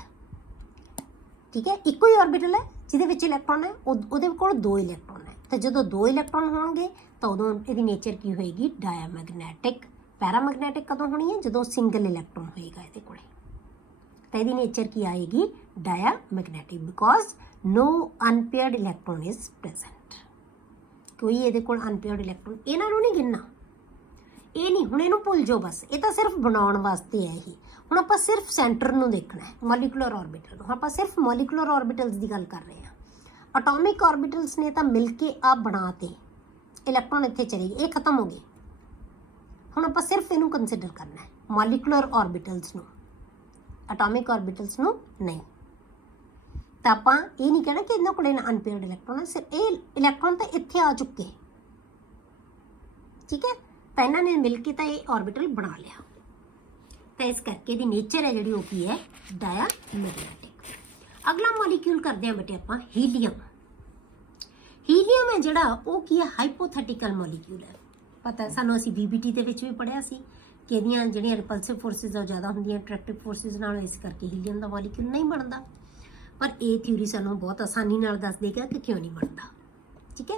ठीक है, एक ही ऑर्बिटल है जिहदे विच इलैक्ट्रॉन है, उहदे कोल 2 इलैक्ट्रॉन है, तो जो 2 इलैक्ट्रॉन होणगे तो उदों इहदी नेचर की होएगी डायमैग्नेटिक। पैरामैग्नेटिक कदों होनी है जदों सिंगल इलैक्ट्रॉन होएगा इहदे कोले, तो इहदी नेचर की आएगी diamagnetic because no unpaired electron is present. कोई ये कोल अनपेयर्ड इलैक्ट्रॉन, इन्हों नहीं गिनना, ये नहीं, हुण इहनूं भुल जाओ बस, ये तो सिर्फ बनाउण वास्ते है। ही हुण आपां सिर्फ सेंटर नूं देखना है, मॉलीकुलर ऑर्बिटल नूं, आपां सिर्फ मॉलीकुलर ऑर्बिटल्स की गल कर रहे हैं। एटॉमिक ऑर्बिटल्स ने तो मिल के आ बनाते, इलैक्ट्रॉन इत्थे चले गए, ये खत्म हो गए। हुण आपां सिर्फ इहनूं कंसिडर करना है मॉलीकुलर ऑर्बिटल्स नूं, एटॉमिक ऑर्बिटल्स नूं नहीं। तो आप ये नहीं कहना कि इन्होंने को अनपेयर्ड इलैक्ट्रॉन है, सिर्फ ये इलैक्ट्रॉन तो इत्थे आ चुके, ठीक है, तो इन्होंने मिलकर तो ये ऑर्बिटल बना लिया। तो इस करके दी नेचर है जी की है डायमैग्नेटिक। अगला मॉलीक्यूल करते हैं बेटे आप हीलियम। हीलियम है जोड़ा वो की है हाइपोथेटिकल मॉलीक्यूल है, पता है सानू असी BBT के भी पढ़िया सी कि इहदियां जिहड़ियां रिपल्सिव फोर्सिस ज़्यादा होंदियां अट्रैक्टिव फोर्सिस नाल, इस करके हीलियम का मॉलीक्यूल नहीं बनता। पर यह थ्योरी सानू बहुत आसानी नाल दस देगा कि क्यों नहीं बनता। ठीक है,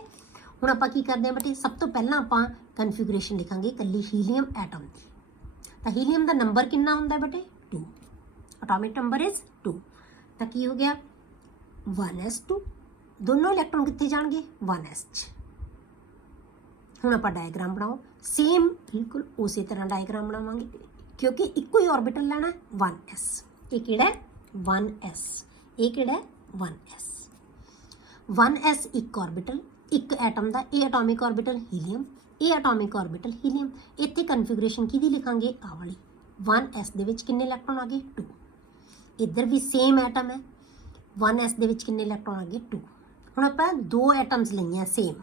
हुण आपां की करदे हां बेटे, सब तो पहला आपां कन्फिगरेशन लिखांगे कल्ली हीलियम एटम की। तो हीलियम का नंबर कितना हुंदा है बेटे 2, एटॉमिक नंबर इज 2, तो की हो गया 1s2, दोनों इलैक्ट्रॉन कित्थे जाणगे 1s च। हुण आपां डायग्राम बनाओ, सेम बिल्कुल उसी तरह डायग्राम बनावांगे क्योंकि इक्को ही ऑर्बिटल लेना 1s, ये किहड़ा है 1s, ये किहड़ा है 1s। 1s एक ऑर्बिटल, एक एटम का, ये एटॉमिक ऑर्बिटल हीलियम, ये एटॉमिक ऑर्बिटल हीलियम। इत्थे कन्फिगरेशन किहदी लिखांगे आ वाली 1s दे विच किन्ने इलैक्ट्रॉन आ गए 2, इधर भी सेम एटम है 1s दे विच किन्ने इलैक्ट्रॉन आ गए 2। हुण आपां 2 एटम्स लईआं सेम,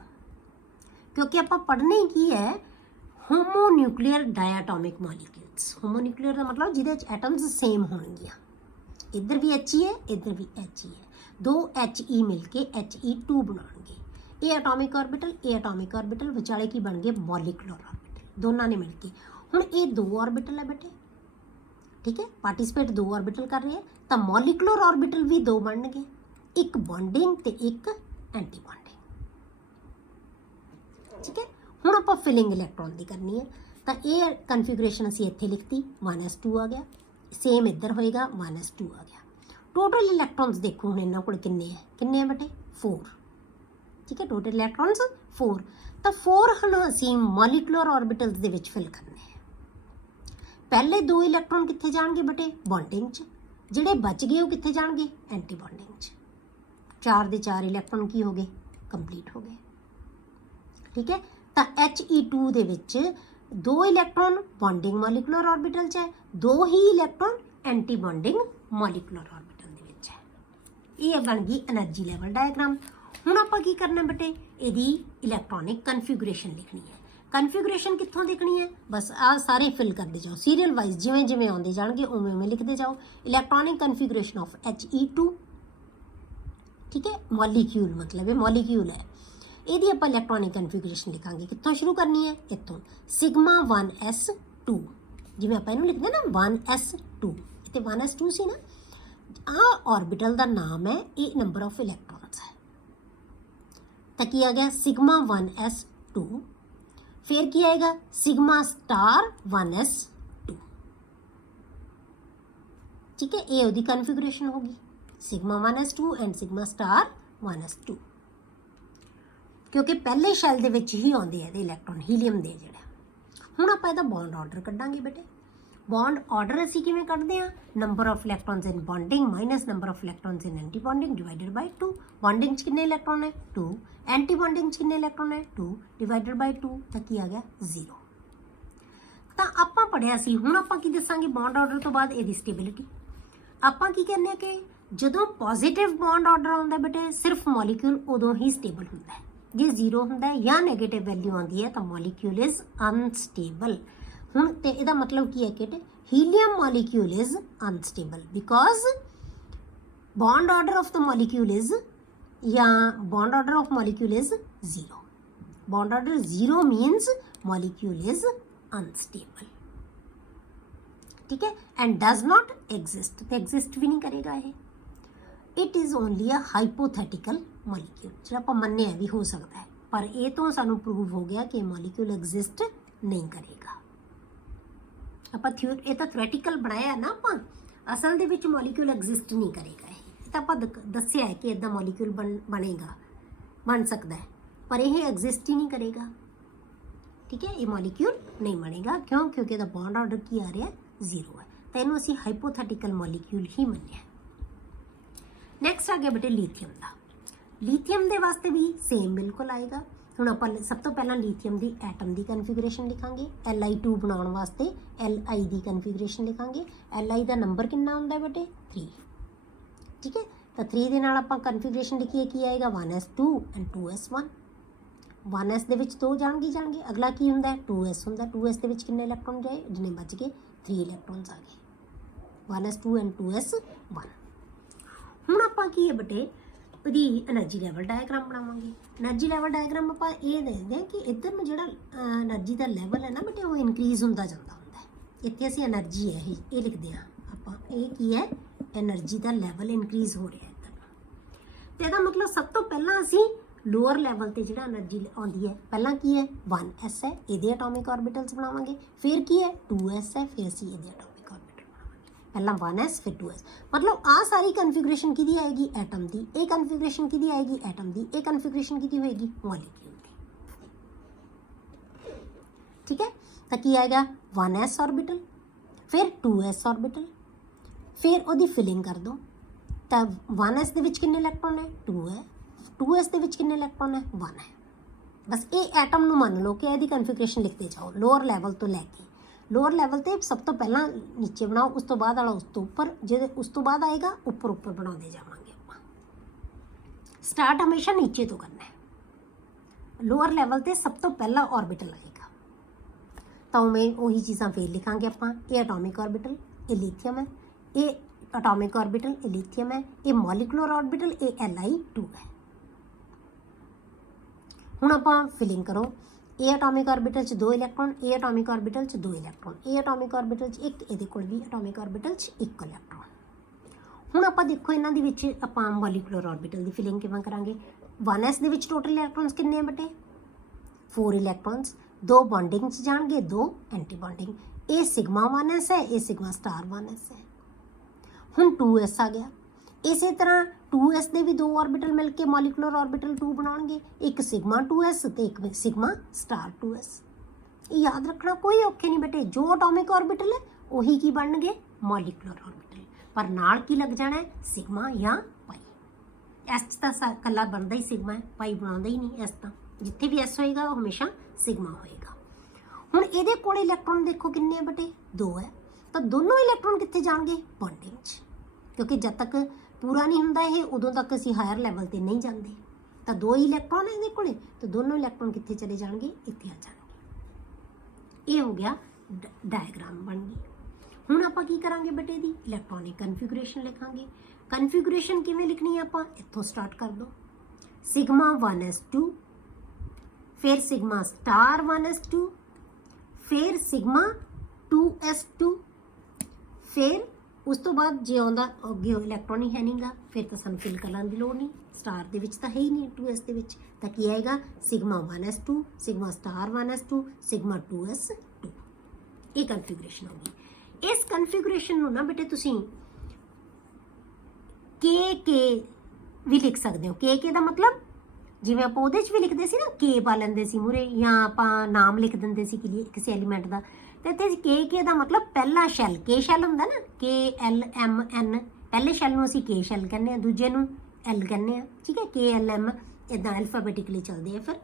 क्योंकि आपां पढ़ने की है होमोन्यूक्लियर डायटॉमिक मॉलीक्यूल्स। होमोन्यूक्लियर का मतलब जिहदे च एटम्स सेम होणगियां, इधर भी He है इधर भी He है, 2 He मिलके He2 बनाएंगे। ये एटॉमिक ऑर्बिटल, ये एटॉमिक ऑर्बिटल, विचाले की बन गए मॉलिकुलर ऑर्बिटल, दोनों ने मिलके। हुण ये 2 ऑर्बिटल है बेटे, ठीक है, पार्टिसिपेट 2 ऑर्बिटल कर रहे हैं, तो मॉलिकुलर ऑर्बिटल भी 2 बन गए, एक बॉन्डिंग ते एक एंटी बॉन्डिंग। ठीक है, हुण आपां फिलिंग इलैक्ट्रॉन की करनी है, तो ये कन्फिगरेशन असीं इत्थे लिखती 1s2 आ गया, सेम इधर होएगा 1s2 आ गया। टोटल इलैक्ट्रॉन्स देखो हुण इन्हां कोल किन्ने है बेटे 4। ठीक है, टोटल इलैक्ट्रॉन्स 4, तो 4 हुण असीं मॉलिक्यूलर ऑर्बिटल्स दे विच फिल करने हैं। पहले 2 इलैक्ट्रॉन कित्थे जाणगे बेटे बॉन्डिंग च, जिहड़े बच गए वो कित्थे जाणगे एंटी बॉन्डिंग च। 4 दे 4 इलैक्ट्रॉन की हो गए कंप्लीट हो गए। ठीक है, तो He2 दे विच 2 इलैक्ट्रॉन बॉन्डिंग मॉलिक्यूलर ऑर्बिटल च है, 2 ही electron anti bonding molecular orbital दे विच है। ये बन गई एनर्जी लैवल डायग्राम। हुण आपां की करना बेटे, इहदी इलैक्ट्रॉनिक कन्फिगरेशन लिखनी है। कन्फिगरेशन कित्थों लिखनी है, बस आ सारे फिल करते जाओ सीरीयल वाइज, जिवें जिवें आउंदे जाणगे उवें उवें लिखते जाओ। Electronic configuration of He2। ठीक है, मॉलिक्यूल मतलब ये मॉलिक्यूल है, ਇਹਦੀ ਆਪਾਂ ਇਲੈਕਟ੍ਰੋਨਿਕ ਕਨਫੀਗਰੇਸ਼ਨ ਲਿਖਾਂਗੇ। ਕਿੱਥੋਂ ਸ਼ੁਰੂ ਕਰਨੀ ਹੈ, ਇੱਥੋਂ ਸਿਗਮਾ 1s2, ਜਿਵੇਂ ਆਪਾਂ ਇਹਨੂੰ ਲਿਖਦੇ ਨਾ 1s2, ਇੱਥੇ 1s2 ਸੀ ਨਾ, ਆਹ ऑर्बिटल ਦਾ ਨਾਮ ਹੈ, ਇਹ ਨੰਬਰ ਆਫ ਇਲੈਕਟ੍ਰॉन्स ਹੈ। ਤਾਂ ਕੀ ਆ ਗਿਆ ਸਿਗਮਾ 1s2, ਫਿਰ ਕੀ ਆਏਗਾ ਸਿਗਮਾ ਸਟਾਰ 1s2। ਠੀਕ ਹੈ, ਇਹ ਉਹਦੀ ਕਨਫੀਗਰੇਸ਼ਨ ਹੋਗੀ sigma 1s2 and sigma star 1s2, क्योंकि पहले शैल दे विच ही आउंदे आ इलैक्ट्रॉन हीलियम दे जिहड़ा। हुण आपां इहदा बॉन्ड ऑर्डर कड्डांगे बेटे। बॉन्ड ऑर्डर असीं किवें कड्डदे आ, number of electrons in bonding minus number of electrons in anti bonding divided by 2। Bonding च कितने इलैक्ट्रॉन है 2, एंटी बॉन्डिंग च कितने इलैक्ट्रॉन है 2 डिवाइडेड बाय 2, तां की आ गया 0। तां आपां पढ़िया सी, हुण आपां की दस्सांगे बॉन्ड ऑर्डर तो बाद इहदी स्टेबिलिटी। आपां की कहने कि ਜਦੋਂ ਪੋਜ਼ਿਟਿਵ ਬੌਂਡ ਆਰਡਰ ਆਉਂਦਾ ਬੇਟੇ ਸਿਰਫ ਮੋਲੀਕਿਊਲ ਉਦੋਂ ਹੀ ਸਟੇਬਲ ਹੁੰਦਾ ਹੈ, ਜੇ ਜ਼ੀਰੋ ਹੁੰਦਾ ਹੈ ਜਾਂ ਨੈਗੇਟਿਵ ਵੈਲਿਊ ਆਉਂਦੀ ਹੈ ਤਾਂ ਮੋਲੀਕਿਊਲ ਇਜ਼ ਅਨਸਟੇਬਲ। ਹੁਣ ਤੇ ਇਹਦਾ ਮਤਲਬ ਕੀ ਹੈ ਕਿ helium molecule is unstable because bond order of the molecule is ਜਾਂ bond order of molecule is zero. Bond order zero means molecule is unstable. ठीक है, एंड डज नॉट एग्जिस्ट, तो एग्जिस्ट भी नहीं करेगा ये। It is only a hypothetical molecule, जो आप मन्ने भी हो सकता है, पर ये तो सानू प्रूव हो गया कि मॉलिक्यूल एग्जिस्ट नहीं करेगा। आप ये तो थ्योरेटिकल बनाया ना, आप असल दे विच मॉलिक्यूल एग्जिस्ट नहीं करेगा। ये तो आप दस्सिया है कि इदा मॉलिक्यूल बनेगा, बन सकता है, पर यह एग्जिस्ट ही नहीं करेगा। ठीक है, ये मॉलिक्यूल नहीं बनेगा, क्यों? क्योंकि इसका बॉन्ड ऑर्डर की आ रहा है 0 है, तो इन्हू असीं हाइपोथेटिकल मॉलिक्यूल ही मन्निया। नैक्सट आ गया बेटे लीथियम का। लीथियम के वास्ते भी सेम बिल्कुल आएगा। हुण आपां सब तो पहला लीथियम की एटम की कन्फिगरेशन लिखांगे। Li2 बनाउण वास्ते Li की कन्फिगरेशन लिखांगे। Li का नंबर कितना हुंदा बेटे 3। ठीक है, तो 3 दे नाल आपां कन्फिगरेशन लिखीए की आएगा 1s2 एंड 2s1। 1s दे विच 2 जाणगे, अगला की हुंदा है 2s हुंदा। 2s दे विच कितने इलैक्ट्रॉन जाए, जिन्ने बच गए 3 इलैक्ट्रॉन्स आ गए, 1s2 एंड 2s1। हुण आपां की है बेटे ਉਹਦੀ एनर्जी लैवल डायग्राम बनावांगे। एनर्जी लैवल डायग्राम ਆਪਾਂ ਇਹ ਦੇਖਦੇ ਹਾਂ ਕਿ ਇੱਧਰ ਨੂੰ ਜਿਹੜਾ એનર્ਜੀ ਦਾ ਲੈਵਲ ਹੈ ਨਾ ਬੇਟੇ ਉਹ ਇਨਕਰੀਜ਼ ਹੁੰਦਾ ਜਾਂਦਾ ਹੁੰਦਾ ਹੈ। ਇੱਥੇ ਅਸੀਂ એનર્ਜੀ ਹੈ ਇਹ ਲਿਖਦੇ ਹਾਂ ਆਪਾਂ, ਇਹ ਕੀ ਹੈ એનર્ਜੀ ਦਾ ਲੈਵਲ ਇਨਕਰੀਜ਼ ਹੋ ਰਿਹਾ ਇੱਧਰ ਨੂੰ। ਤੇ ਇਹਦਾ ਮਤਲਬ ਸਭ ਤੋਂ ਪਹਿਲਾਂ ਅਸੀਂ ਲੋਅਰ ਲੈਵਲ ਤੇ ਜਿਹੜਾ એનર્ਜੀ ਆਉਂਦੀ ਹੈ, ਪਹਿਲਾਂ ਕੀ ਹੈ 1s ਹੈ, ਇਹਦੇ ਐਟੋਮਿਕ ਆਰਬਿਟਲਸ ਬਣਾਵਾਂਗੇ। ਫਿਰ ਕੀ ਹੈ 2s ਹੈ, ਫਿਰ ਅਸੀਂ ਇਹਦੇ ਐਟੋਮਿਕ पहला 1s फिर 2s। मतलब आ सारी कन्फिगरेशन की आएगी एटम की, ए कन्फिगरेशन की आएगी एटम की, ए कन्फिगरेशन की होएगी मॉलिक्यूल की। ठीक है, तो की आएगा 1s ऑर्बिटल, फिर 2s ऑर्बिटल, फिर उसकी फिलिंग कर दो। तो 1s दे विच कितने इलैक्ट्रॉन है 2 है, 2s दे विच कितने इलैक्ट्रॉन है 1 है। बस ये एटम नूं मान लो कि इसकी कन्फिगरेशन लिखते जाओ लोअर लैवल तो लैके लोअर लैवल ते सब तो पहला नीचे बनाओ, उस तो बाद वाला उस तो उपर, जो उस तो बाद आएगा उपर उपर बनाते जावांगे आपां। स्टार्ट हमेशा नीचे तो करना है। लोअर लैवल ते सब तो पहला ऑर्बिटल आएगा, तो मैं वही चीज़ां फिर लिखांगे आपां। ये एटॉमिक ऑर्बिटल ये लीथियम है, ये एटॉमिक ऑर्बिटल ये लीथियम है, ये मॉलिक्यूलर ऑर्बिटल ये Li2 है। हुण आपां फिलिंग करो। ए एटॉमिक ऑर्बिटल च 2 इलैक्ट्रॉन, ए एटॉमिक ऑर्बिटल च 2 इलैक्ट्रॉन, ए एटॉमिक ऑर्बिटल च 1, ਇਹਦੇ ਕੋਲ ਵੀ एटॉमिक ऑर्बिटल च 1 इलैक्ट्रॉन। ਹੁਣ ਆਪਾਂ ਦੇਖੋ ਇਹਨਾਂ ਦੇ ਵਿੱਚ ਆਪਾਂ ਮੋਲੀਕੂਲਰ ऑर्बिटल ਦੀ ਫਿਲਿੰग ਕਿਵੇਂ ਕਰਾਂਗੇ। 1s ਦੇ ਵਿੱਚ ਟੋਟਲ ਇਲੈਕਟ੍ਰੋਨਸ ਕਿੰਨੇ ਆ ਬੇਟੇ 4 ਇਲੈਕਟ੍ਰੋਨਸ 2 ਬੌਂਡਿੰਗ 'ਚ ਜਾਣਗੇ 2 ਐਂਟੀ ਬੌਂਡਿੰਗ ਇਹ ਸਿਗਮਾ 1s ਹੈ ਇਹ ਸਿਗਮਾ ਸਟਾਰ 1s ਹੈ ਹੁਣ 2s ਆ ਗਿਆ ਇਸੇ ਤਰ੍ਹਾਂ 2s ਦੇ ਵੀ ਦੋ ਆਰਬਿਟਲ ਮਿਲ ਕੇ ਮੋਲੀਕੂਲਰ ਆਰਬਿਟਲ 2 ਬਣਾਉਣਗੇ ਇੱਕ ਸਿਗਮਾ 2s ਤੇ ਇੱਕ ਸਿਗਮਾ ਸਟਾਰ 2s ਇਹ ਯਾਦ ਰੱਖਣਾ ਕੋਈ ਔਖੇ ਨਹੀਂ ਬੇਟੇ ਜੋ ਐਟੋਮਿਕ ਆਰਬਿਟਲ ਹੈ ਉਹੀ ਕੀ ਬਣਨਗੇ ਮੋਲੀਕੂਲਰ ਆਰਬਿਟਲ ਪਰ ਨਾਲ ਕੀ ਲੱਗ ਜਾਣਾ ਹੈ ਸਿਗਮਾ ਜਾਂ ਪਾਈ ਐਸ ਤਾਂ ਇਕੱਲਾ ਬਣਦਾ ਹੀ ਸਿਗਮਾ ਹੈ ਪਾਈ ਬਣਾਉਂਦਾ ਹੀ ਨਹੀਂ ਐਸ ਤਾਂ ਜਿੱਥੇ ਵੀ ਐਸ ਹੋਏਗਾ ਉਹ ਹਮੇਸ਼ਾ ਸਿਗਮਾ ਹੋਏਗਾ ਹੁਣ ਇਹਦੇ ਕੋਲ ਇਲੈਕਟ੍ਰੋਨ ਦੇਖੋ ਕਿੰਨੇ ਆ ਬੇਟੇ 2 ਹੈ ਤਾਂ ਦੋਨੋਂ ਇਲੈਕਟ੍ਰੋਨ ਕਿੱਥੇ ਜਾਣਗੇ ਬੌਂਡਿੰਗ 'ਚ ਕਿਉਂਕਿ ਜਦ ਤੱਕ ਪੂਰਾ ਨਹੀਂ ਹੁੰਦਾ ਇਹ ਉਦੋਂ ਤੱਕ ਅਸੀਂ ਹਾਇਰ ਲੈਵਲ ਤੇ ਨਹੀਂ ਜਾਂਦੇ ਤਾਂ 2 ਇਲੈਕਟ੍ਰੋਨ ਇਹਦੇ ਕੋਲੇ ਤਾਂ ਦੋਨੋਂ ਇਲੈਕਟ੍ਰੋਨ ਕਿੱਥੇ ਚਲੇ ਜਾਣਗੇ ਇੱਥੇ ਆ ਜਾਣਗੇ ਇਹ ਹੋ ਗਿਆ ਡਾਇਗਰਾਮ ਬਣ ਗਈ ਹੁਣ ਆਪਾਂ ਕੀ ਕਰਾਂਗੇ ਬੇਟੇ ਦੀ ਇਲੈਕਟ੍ਰੋਨਿਕ ਕਨਫੀਗਰੇਸ਼ਨ ਲਿਖਾਂਗੇ ਕਨਫੀਗਰੇਸ਼ਨ ਕਿਵੇਂ ਲਿਖਣੀ ਹੈ ਆਪਾਂ ਇੱਥੋਂ ਸਟਾਰਟ ਕਰ ਦੋ ਸਿਗਮਾ 1s2 ਫਿਰ ਸਿਗਮਾ ਸਟਾਰ 1s2 ਫਿਰ ਸਿਗਮਾ 2s2 ਫਿਰ ਉਸ ਤੋਂ ਬਾਅਦ ਜੇ ਆਉਂਦਾ ਅੱਗੇ ਇਲੈਕਟ੍ਰੋਨ ਹੀ ਹੈ ਨਹੀਂਗਾ ਫਿਰ ਤਾਂ ਸਾਨੂੰ ਫਿਲ ਕਰਨ ਦੀ ਲੋੜ ਨਹੀਂ ਸਟਾਰ ਦੇ ਵਿੱਚ ਤਾਂ ਹੈ ਹੀ ਨਹੀਂ 2s ਦੇ ਵਿੱਚ ਤਾਂ ਕੀ ਆਏਗਾ sigma 1s2 sigma star 1s2 sigma 2s2 ਇਹ ਕਨਫੀਗਰੇਸ਼ਨ ਹੋਗੀ ਇਸ ਕਨਫੀਗਰੇਸ਼ਨ ਨੂੰ ਨਾ ਬੇਟੇ ਤੁਸੀਂ ਕੇ ਵੀ ਲਿਖ ਸਕਦੇ ਹੋ ਕੇ ਦਾ ਮਤਲਬ ਜਿਵੇਂ ਆਪਾਂ ਉਹਦੇ 'ਚ ਵੀ ਲਿਖਦੇ ਸੀ ਨਾ ਕੇ ਪਾ ਲੈਂਦੇ ਸੀ ਮੂਰੇ ਜਾਂ ਆਪਾਂ ਨਾਮ ਲਿਖ ਦਿੰਦੇ ਸੀ ਕਿਸੇ ਐਲੀਮੈਂਟ ਦਾ ਤੇ ਇੱਥੇ ਕੇ ਦਾ ਮਤਲਬ ਪਹਿਲਾ ਸ਼ੈਲ ਕੇ ਸ਼ੈਲ ਹੁੰਦਾ ਨਾ KLMN ਪਹਿਲੇ ਸ਼ੈਲ ਨੂੰ ਅਸੀਂ ਕੇ ਸ਼ੈਲ ਕਹਿੰਦੇ ਆ ਦੂਜੇ ਨੂੰ L ਕਹਿੰਦੇ ਆ ਠੀਕ ਹੈ KLM ਇਦਾਂ ਐਲਫਾਬੈਟਿਕਲੀ ਚੱਲਦੇ ਆ ਫਿਰ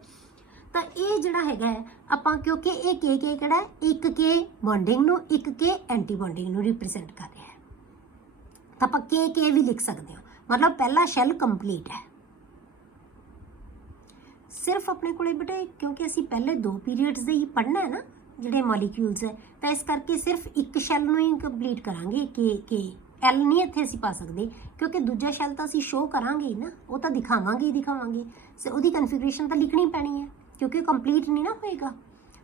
ਤਾਂ ਇਹ ਜਿਹੜਾ ਹੈਗਾ ਆਪਾਂ ਕਿਉਂਕਿ ਇਹ ਕੇ ਕਿਹੜਾ ਇੱਕ ਕੇ ਬੌਂਡਿੰਗ ਨੂੰ ਇੱਕ ਕੇ ਐਂਟੀ ਬੌਂਡਿੰਗ ਨੂੰ ਰਿਪਰੈਜ਼ੈਂਟ ਕਰ ਰਿਹਾ ਹੈ ਤਾਂ ਆਪਾਂ ਕੇ ਵੀ ਲਿਖ ਸਕਦੇ ਹਾਂ ਮਤਲਬ ਪਹਿਲਾ ਸ਼ੈਲ ਕੰਪਲੀਟ ਹੈ ਸਿਰਫ ਆਪਣੇ ਕੋਲੇ ਬੇਟੇ ਕਿਉਂਕਿ ਅਸੀਂ ਪਹਿਲੇ 2 ਪੀਰੀਅਡਸ ਦੇ ਹੀ ਪੜ੍ਹਨਾ ਹੈ ਨਾ ਜਿਹੜੇ ਮੋਲੀਕਿਊਲਸ ਹੈ ਤਾਂ ਇਸ ਕਰਕੇ ਸਿਰਫ ਇੱਕ ਸ਼ੈਲ ਨੂੰ ਹੀ ਕੰਪਲੀਟ ਕਰਾਂਗੇ ਕੇ ਐਲ ਨਹੀਂ ਇੱਥੇ ਅਸੀਂ ਪਾ ਸਕਦੇ ਕਿਉਂਕਿ ਦੂਜਾ ਸ਼ੈਲ ਤਾਂ ਅਸੀਂ ਸ਼ੋਅ ਕਰਾਂਗੇ ਹੀ ਨਾ ਉਹ ਤਾਂ ਦਿਖਾਵਾਂਗੇ ਸੋ ਉਹਦੀ ਕਨਫੀਗਰੇਸ਼ਨ ਤਾਂ ਲਿਖਣੀ ਪੈਣੀ ਹੈ ਕਿਉਂਕਿ ਕੰਪਲੀਟ ਨਹੀਂ ਨਾ ਹੋਏਗਾ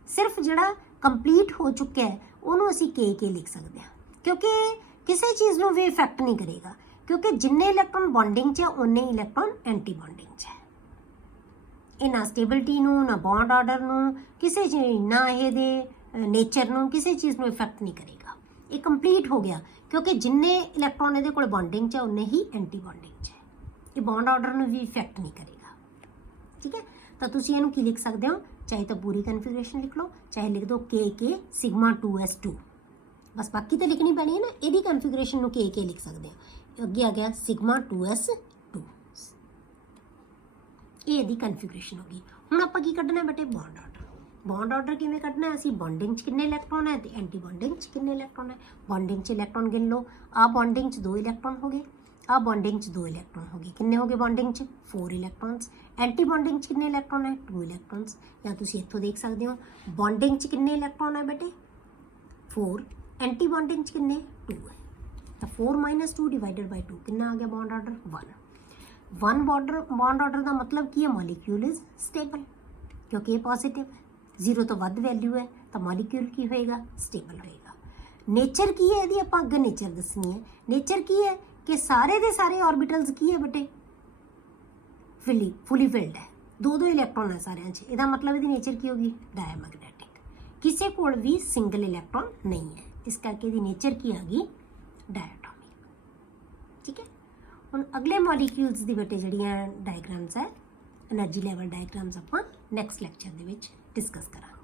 ਸਿਰਫ ਜਿਹੜਾ ਕੰਪਲੀਟ ਹੋ ਚੁੱਕਿਆ ਹੈ ਉਹਨੂੰ ਅਸੀਂ ਕੇ ਲਿਖ ਸਕਦੇ ਹਾਂ ਕਿਉਂਕਿ ਕਿਸੇ ਚੀਜ਼ ਨੂੰ ਵੀ ਇਫੈਕਟ ਨਹੀਂ ਕਰੇਗਾ ਕਿਉਂਕਿ ਜਿੰਨੇ ਇਲੈਕਟ੍ਰੋਨ ਬੌਂਡਿੰਗ 'ਚ ਹੈ ਉਨੇ ਹੀ ਇਲੈਕਟ੍ਰੋਨ ਐਂਟੀ ਬੌਂਡਿੰਗ 'ਚ ਹੈ ਇਹ ਨਾ ਸਟੇਬਿਲਿਟੀ ਨੂੰ ਨਾ ਬੌਂਡ ਆਰਡਰ ਨੂੰ ਕਿਸੇ ਚੀਜ਼ ਨਾ ਇਹਦੇ ਨੇਚਰ ਨੂੰ ਕਿਸੇ ਚੀਜ਼ ਨੂੰ ਇਫੈਕਟ ਨਹੀਂ ਕਰੇਗਾ ਇਹ ਕੰਪਲੀਟ ਹੋ ਗਿਆ ਕਿਉਂਕਿ ਜਿੰਨੇ ਇਲੈਕਟ੍ਰੋਨ ਇਹਦੇ ਕੋਲ ਬੌਂਡਿੰਗ 'ਚ ਹੈ ਉਨੇ ਹੀ ਐਂਟੀ ਬੌਂਡਿੰਗ 'ਚ ਹੈ ਇਹ ਬੌਂਡ ਆਰਡਰ ਨੂੰ ਵੀ ਇਫੈਕਟ ਨਹੀਂ ਕਰੇਗਾ ਠੀਕ ਹੈ ਤਾਂ ਤੁਸੀਂ ਇਹਨੂੰ ਕੀ ਲਿਖ ਸਕਦੇ ਹੋ ਚਾਹੇ ਤਾਂ ਪੂਰੀ ਕਨਫੀਗਰੇਸ਼ਨ ਲਿਖ ਲਓ ਚਾਹੇ ਲਿਖ ਦਿਓ ਕੇ ਸਿਗਮਾ 2s2 ਬਸ ਬਾਕੀ ਤਾਂ ਲਿਖਣੀ ਪੈਣੀ ਹੈ ਨਾ ਇਹਦੀ ਕਨਫੀਗਰੇਸ਼ਨ ਨੂੰ ਕੇ ਲਿਖ ਸਕਦੇ ਹੋ ਅੱਗੇ ਆ ਗਿਆ ਸਿਗਮਾ 2s2 ਇਹ ਇਹਦੀ ਕਨਫੀਗਰੇਸ਼ਨ ਹੋ ਗਈ ਹੁਣ ਆਪਾਂ ਕੀ ਕੱਢਣਾ ਬੇਟੇ ਬੌਂਡ ਆਰਡਰ ਕਿਵੇਂ ਕੱਢਣਾ ਅਸੀਂ ਬੌਂਡਿੰਗ 'ਚ ਕਿੰਨੇ ਇਲੈਕਟ੍ਰੋਨ ਹੈ ਤੇ ਐਂਟੀ ਬੌਂਡਿੰਗ 'ਚ ਕਿੰਨੇ ਇਲੈਕਟ੍ਰੋਨ ਹੈ ਬੌਂਡਿੰਗ 'ਚ ਇਲੈਕਟ੍ਰੋਨ ਗਿਣ ਲਓ ਆ ਬੌਂਡਿੰਗ 'ਚ 2 ਇਲੈਕਟ੍ਰੋਨ ਹੋ ਗਏ ਆ ਬੌਂਡਿੰਗ 'ਚ 2 ਇਲੈਕਟ੍ਰੋਨ ਹੋ ਗਏ ਕਿੰਨੇ ਹੋ ਗਏ ਬੌਂਡਿੰਗ 'ਚ 4 ਇਲੈਕਟ੍ਰੋਨਸ ਐਂਟੀ ਬੌਂਡਿੰਗ 'ਚ ਕਿੰਨੇ ਇਲੈਕਟ੍ਰੋਨ ਹੈ 2 ਇਲੈਕਟ੍ਰੋਨਸ ਜਾਂ ਤੁਸੀਂ ਇੱਥੋਂ ਦੇਖ ਸਕਦੇ ਹੋ ਬੌਂਡਿੰਗ 'ਚ ਕਿੰਨੇ ਇਲੈਕਟ੍ਰੋਨ ਹੈ ਬੇਟੇ 4 ਐਂਟੀ ਬੌਂਡਿੰਗ 'ਚ ਕਿੰਨੇ 2 ਹੈ ਤਾਂ 4 - 2 / 2 ਕਿੰਨਾ ਆ ਗਿਆ ਬੌਂਡ ਆਰਡਰ 1 ਬੌਂਡ ਆਰਡਰ ਦਾ ਮਤਲਬ ਕੀ ਹੈ ਮੋਲੀਕਿਊਲ ਇਜ਼ ਸਟੇਬਲ ਕਿਉਂਕਿ ਇਹ ਪੋਜ਼ਿਟਿਵ ਹੈ 0 ਤੋਂ ਵੱਧ ਵੈਲਿਊ ਹੈ ਤਾਂ ਮੋਲੀਕਿਊਲ ਕੀ ਹੋਏਗਾ ਸਟੇਬਲ ਹੋਏਗਾ ਨੇਚਰ ਕੀ ਹੈ ਇਹਦੀ ਆਪਾਂ ਅੱਗੇ ਨੇਚਰ ਦੱਸਣੀ ਹੈ ਨੇਚਰ ਕੀ ਹੈ ਕਿ ਸਾਰੇ ਦੇ ਸਾਰੇ ਆਰਬਿਟਲਸ ਕੀ ਹੈ ਬੇਟੇ ਫੁੱਲੀ ਫਿਲਡ ਹੈ 2 ਇਲੈਕਟ੍ਰੋਨ ਹੈ ਸਾਰਿਆਂ 'ਚ ਇਹਦਾ ਮਤਲਬ ਇਹਦੀ ਨੇਚਰ ਕੀ ਹੋਗੀ ਡਾਇਮੈਗਨੈਟਿਕ ਕਿਸੇ ਕੋਲ ਵੀ ਸਿੰਗਲ ਇਲੈਕਟ੍ਰੋਨ ਨਹੀਂ ਹੈ ਇਸ ਕਰਕੇ ਇਹਦੀ ਨੇਚਰ ਕੀ ਆ ਗਈ ਡਾਇਆਟੋਮਿਕ ਠੀਕ ਹੈ ਹੁਣ ਅਗਲੇ ਮੋਲੀਕਿਊਲਸ ਦੀ ਬੇਟੇ ਜਿਹੜੀਆਂ ਡਾਇਗਰਾਮਸ ਹੈ એનર્ਜੀ ਲੈਵਲ ਡਾਇਗਰਾਮਸ ਆਪਾਂ ਨੈਕਸਟ ਲੈਕਚਰ ਦੇ ਵਿੱਚ ਡਿਸਕਸ ਕਰਾਂਗੇ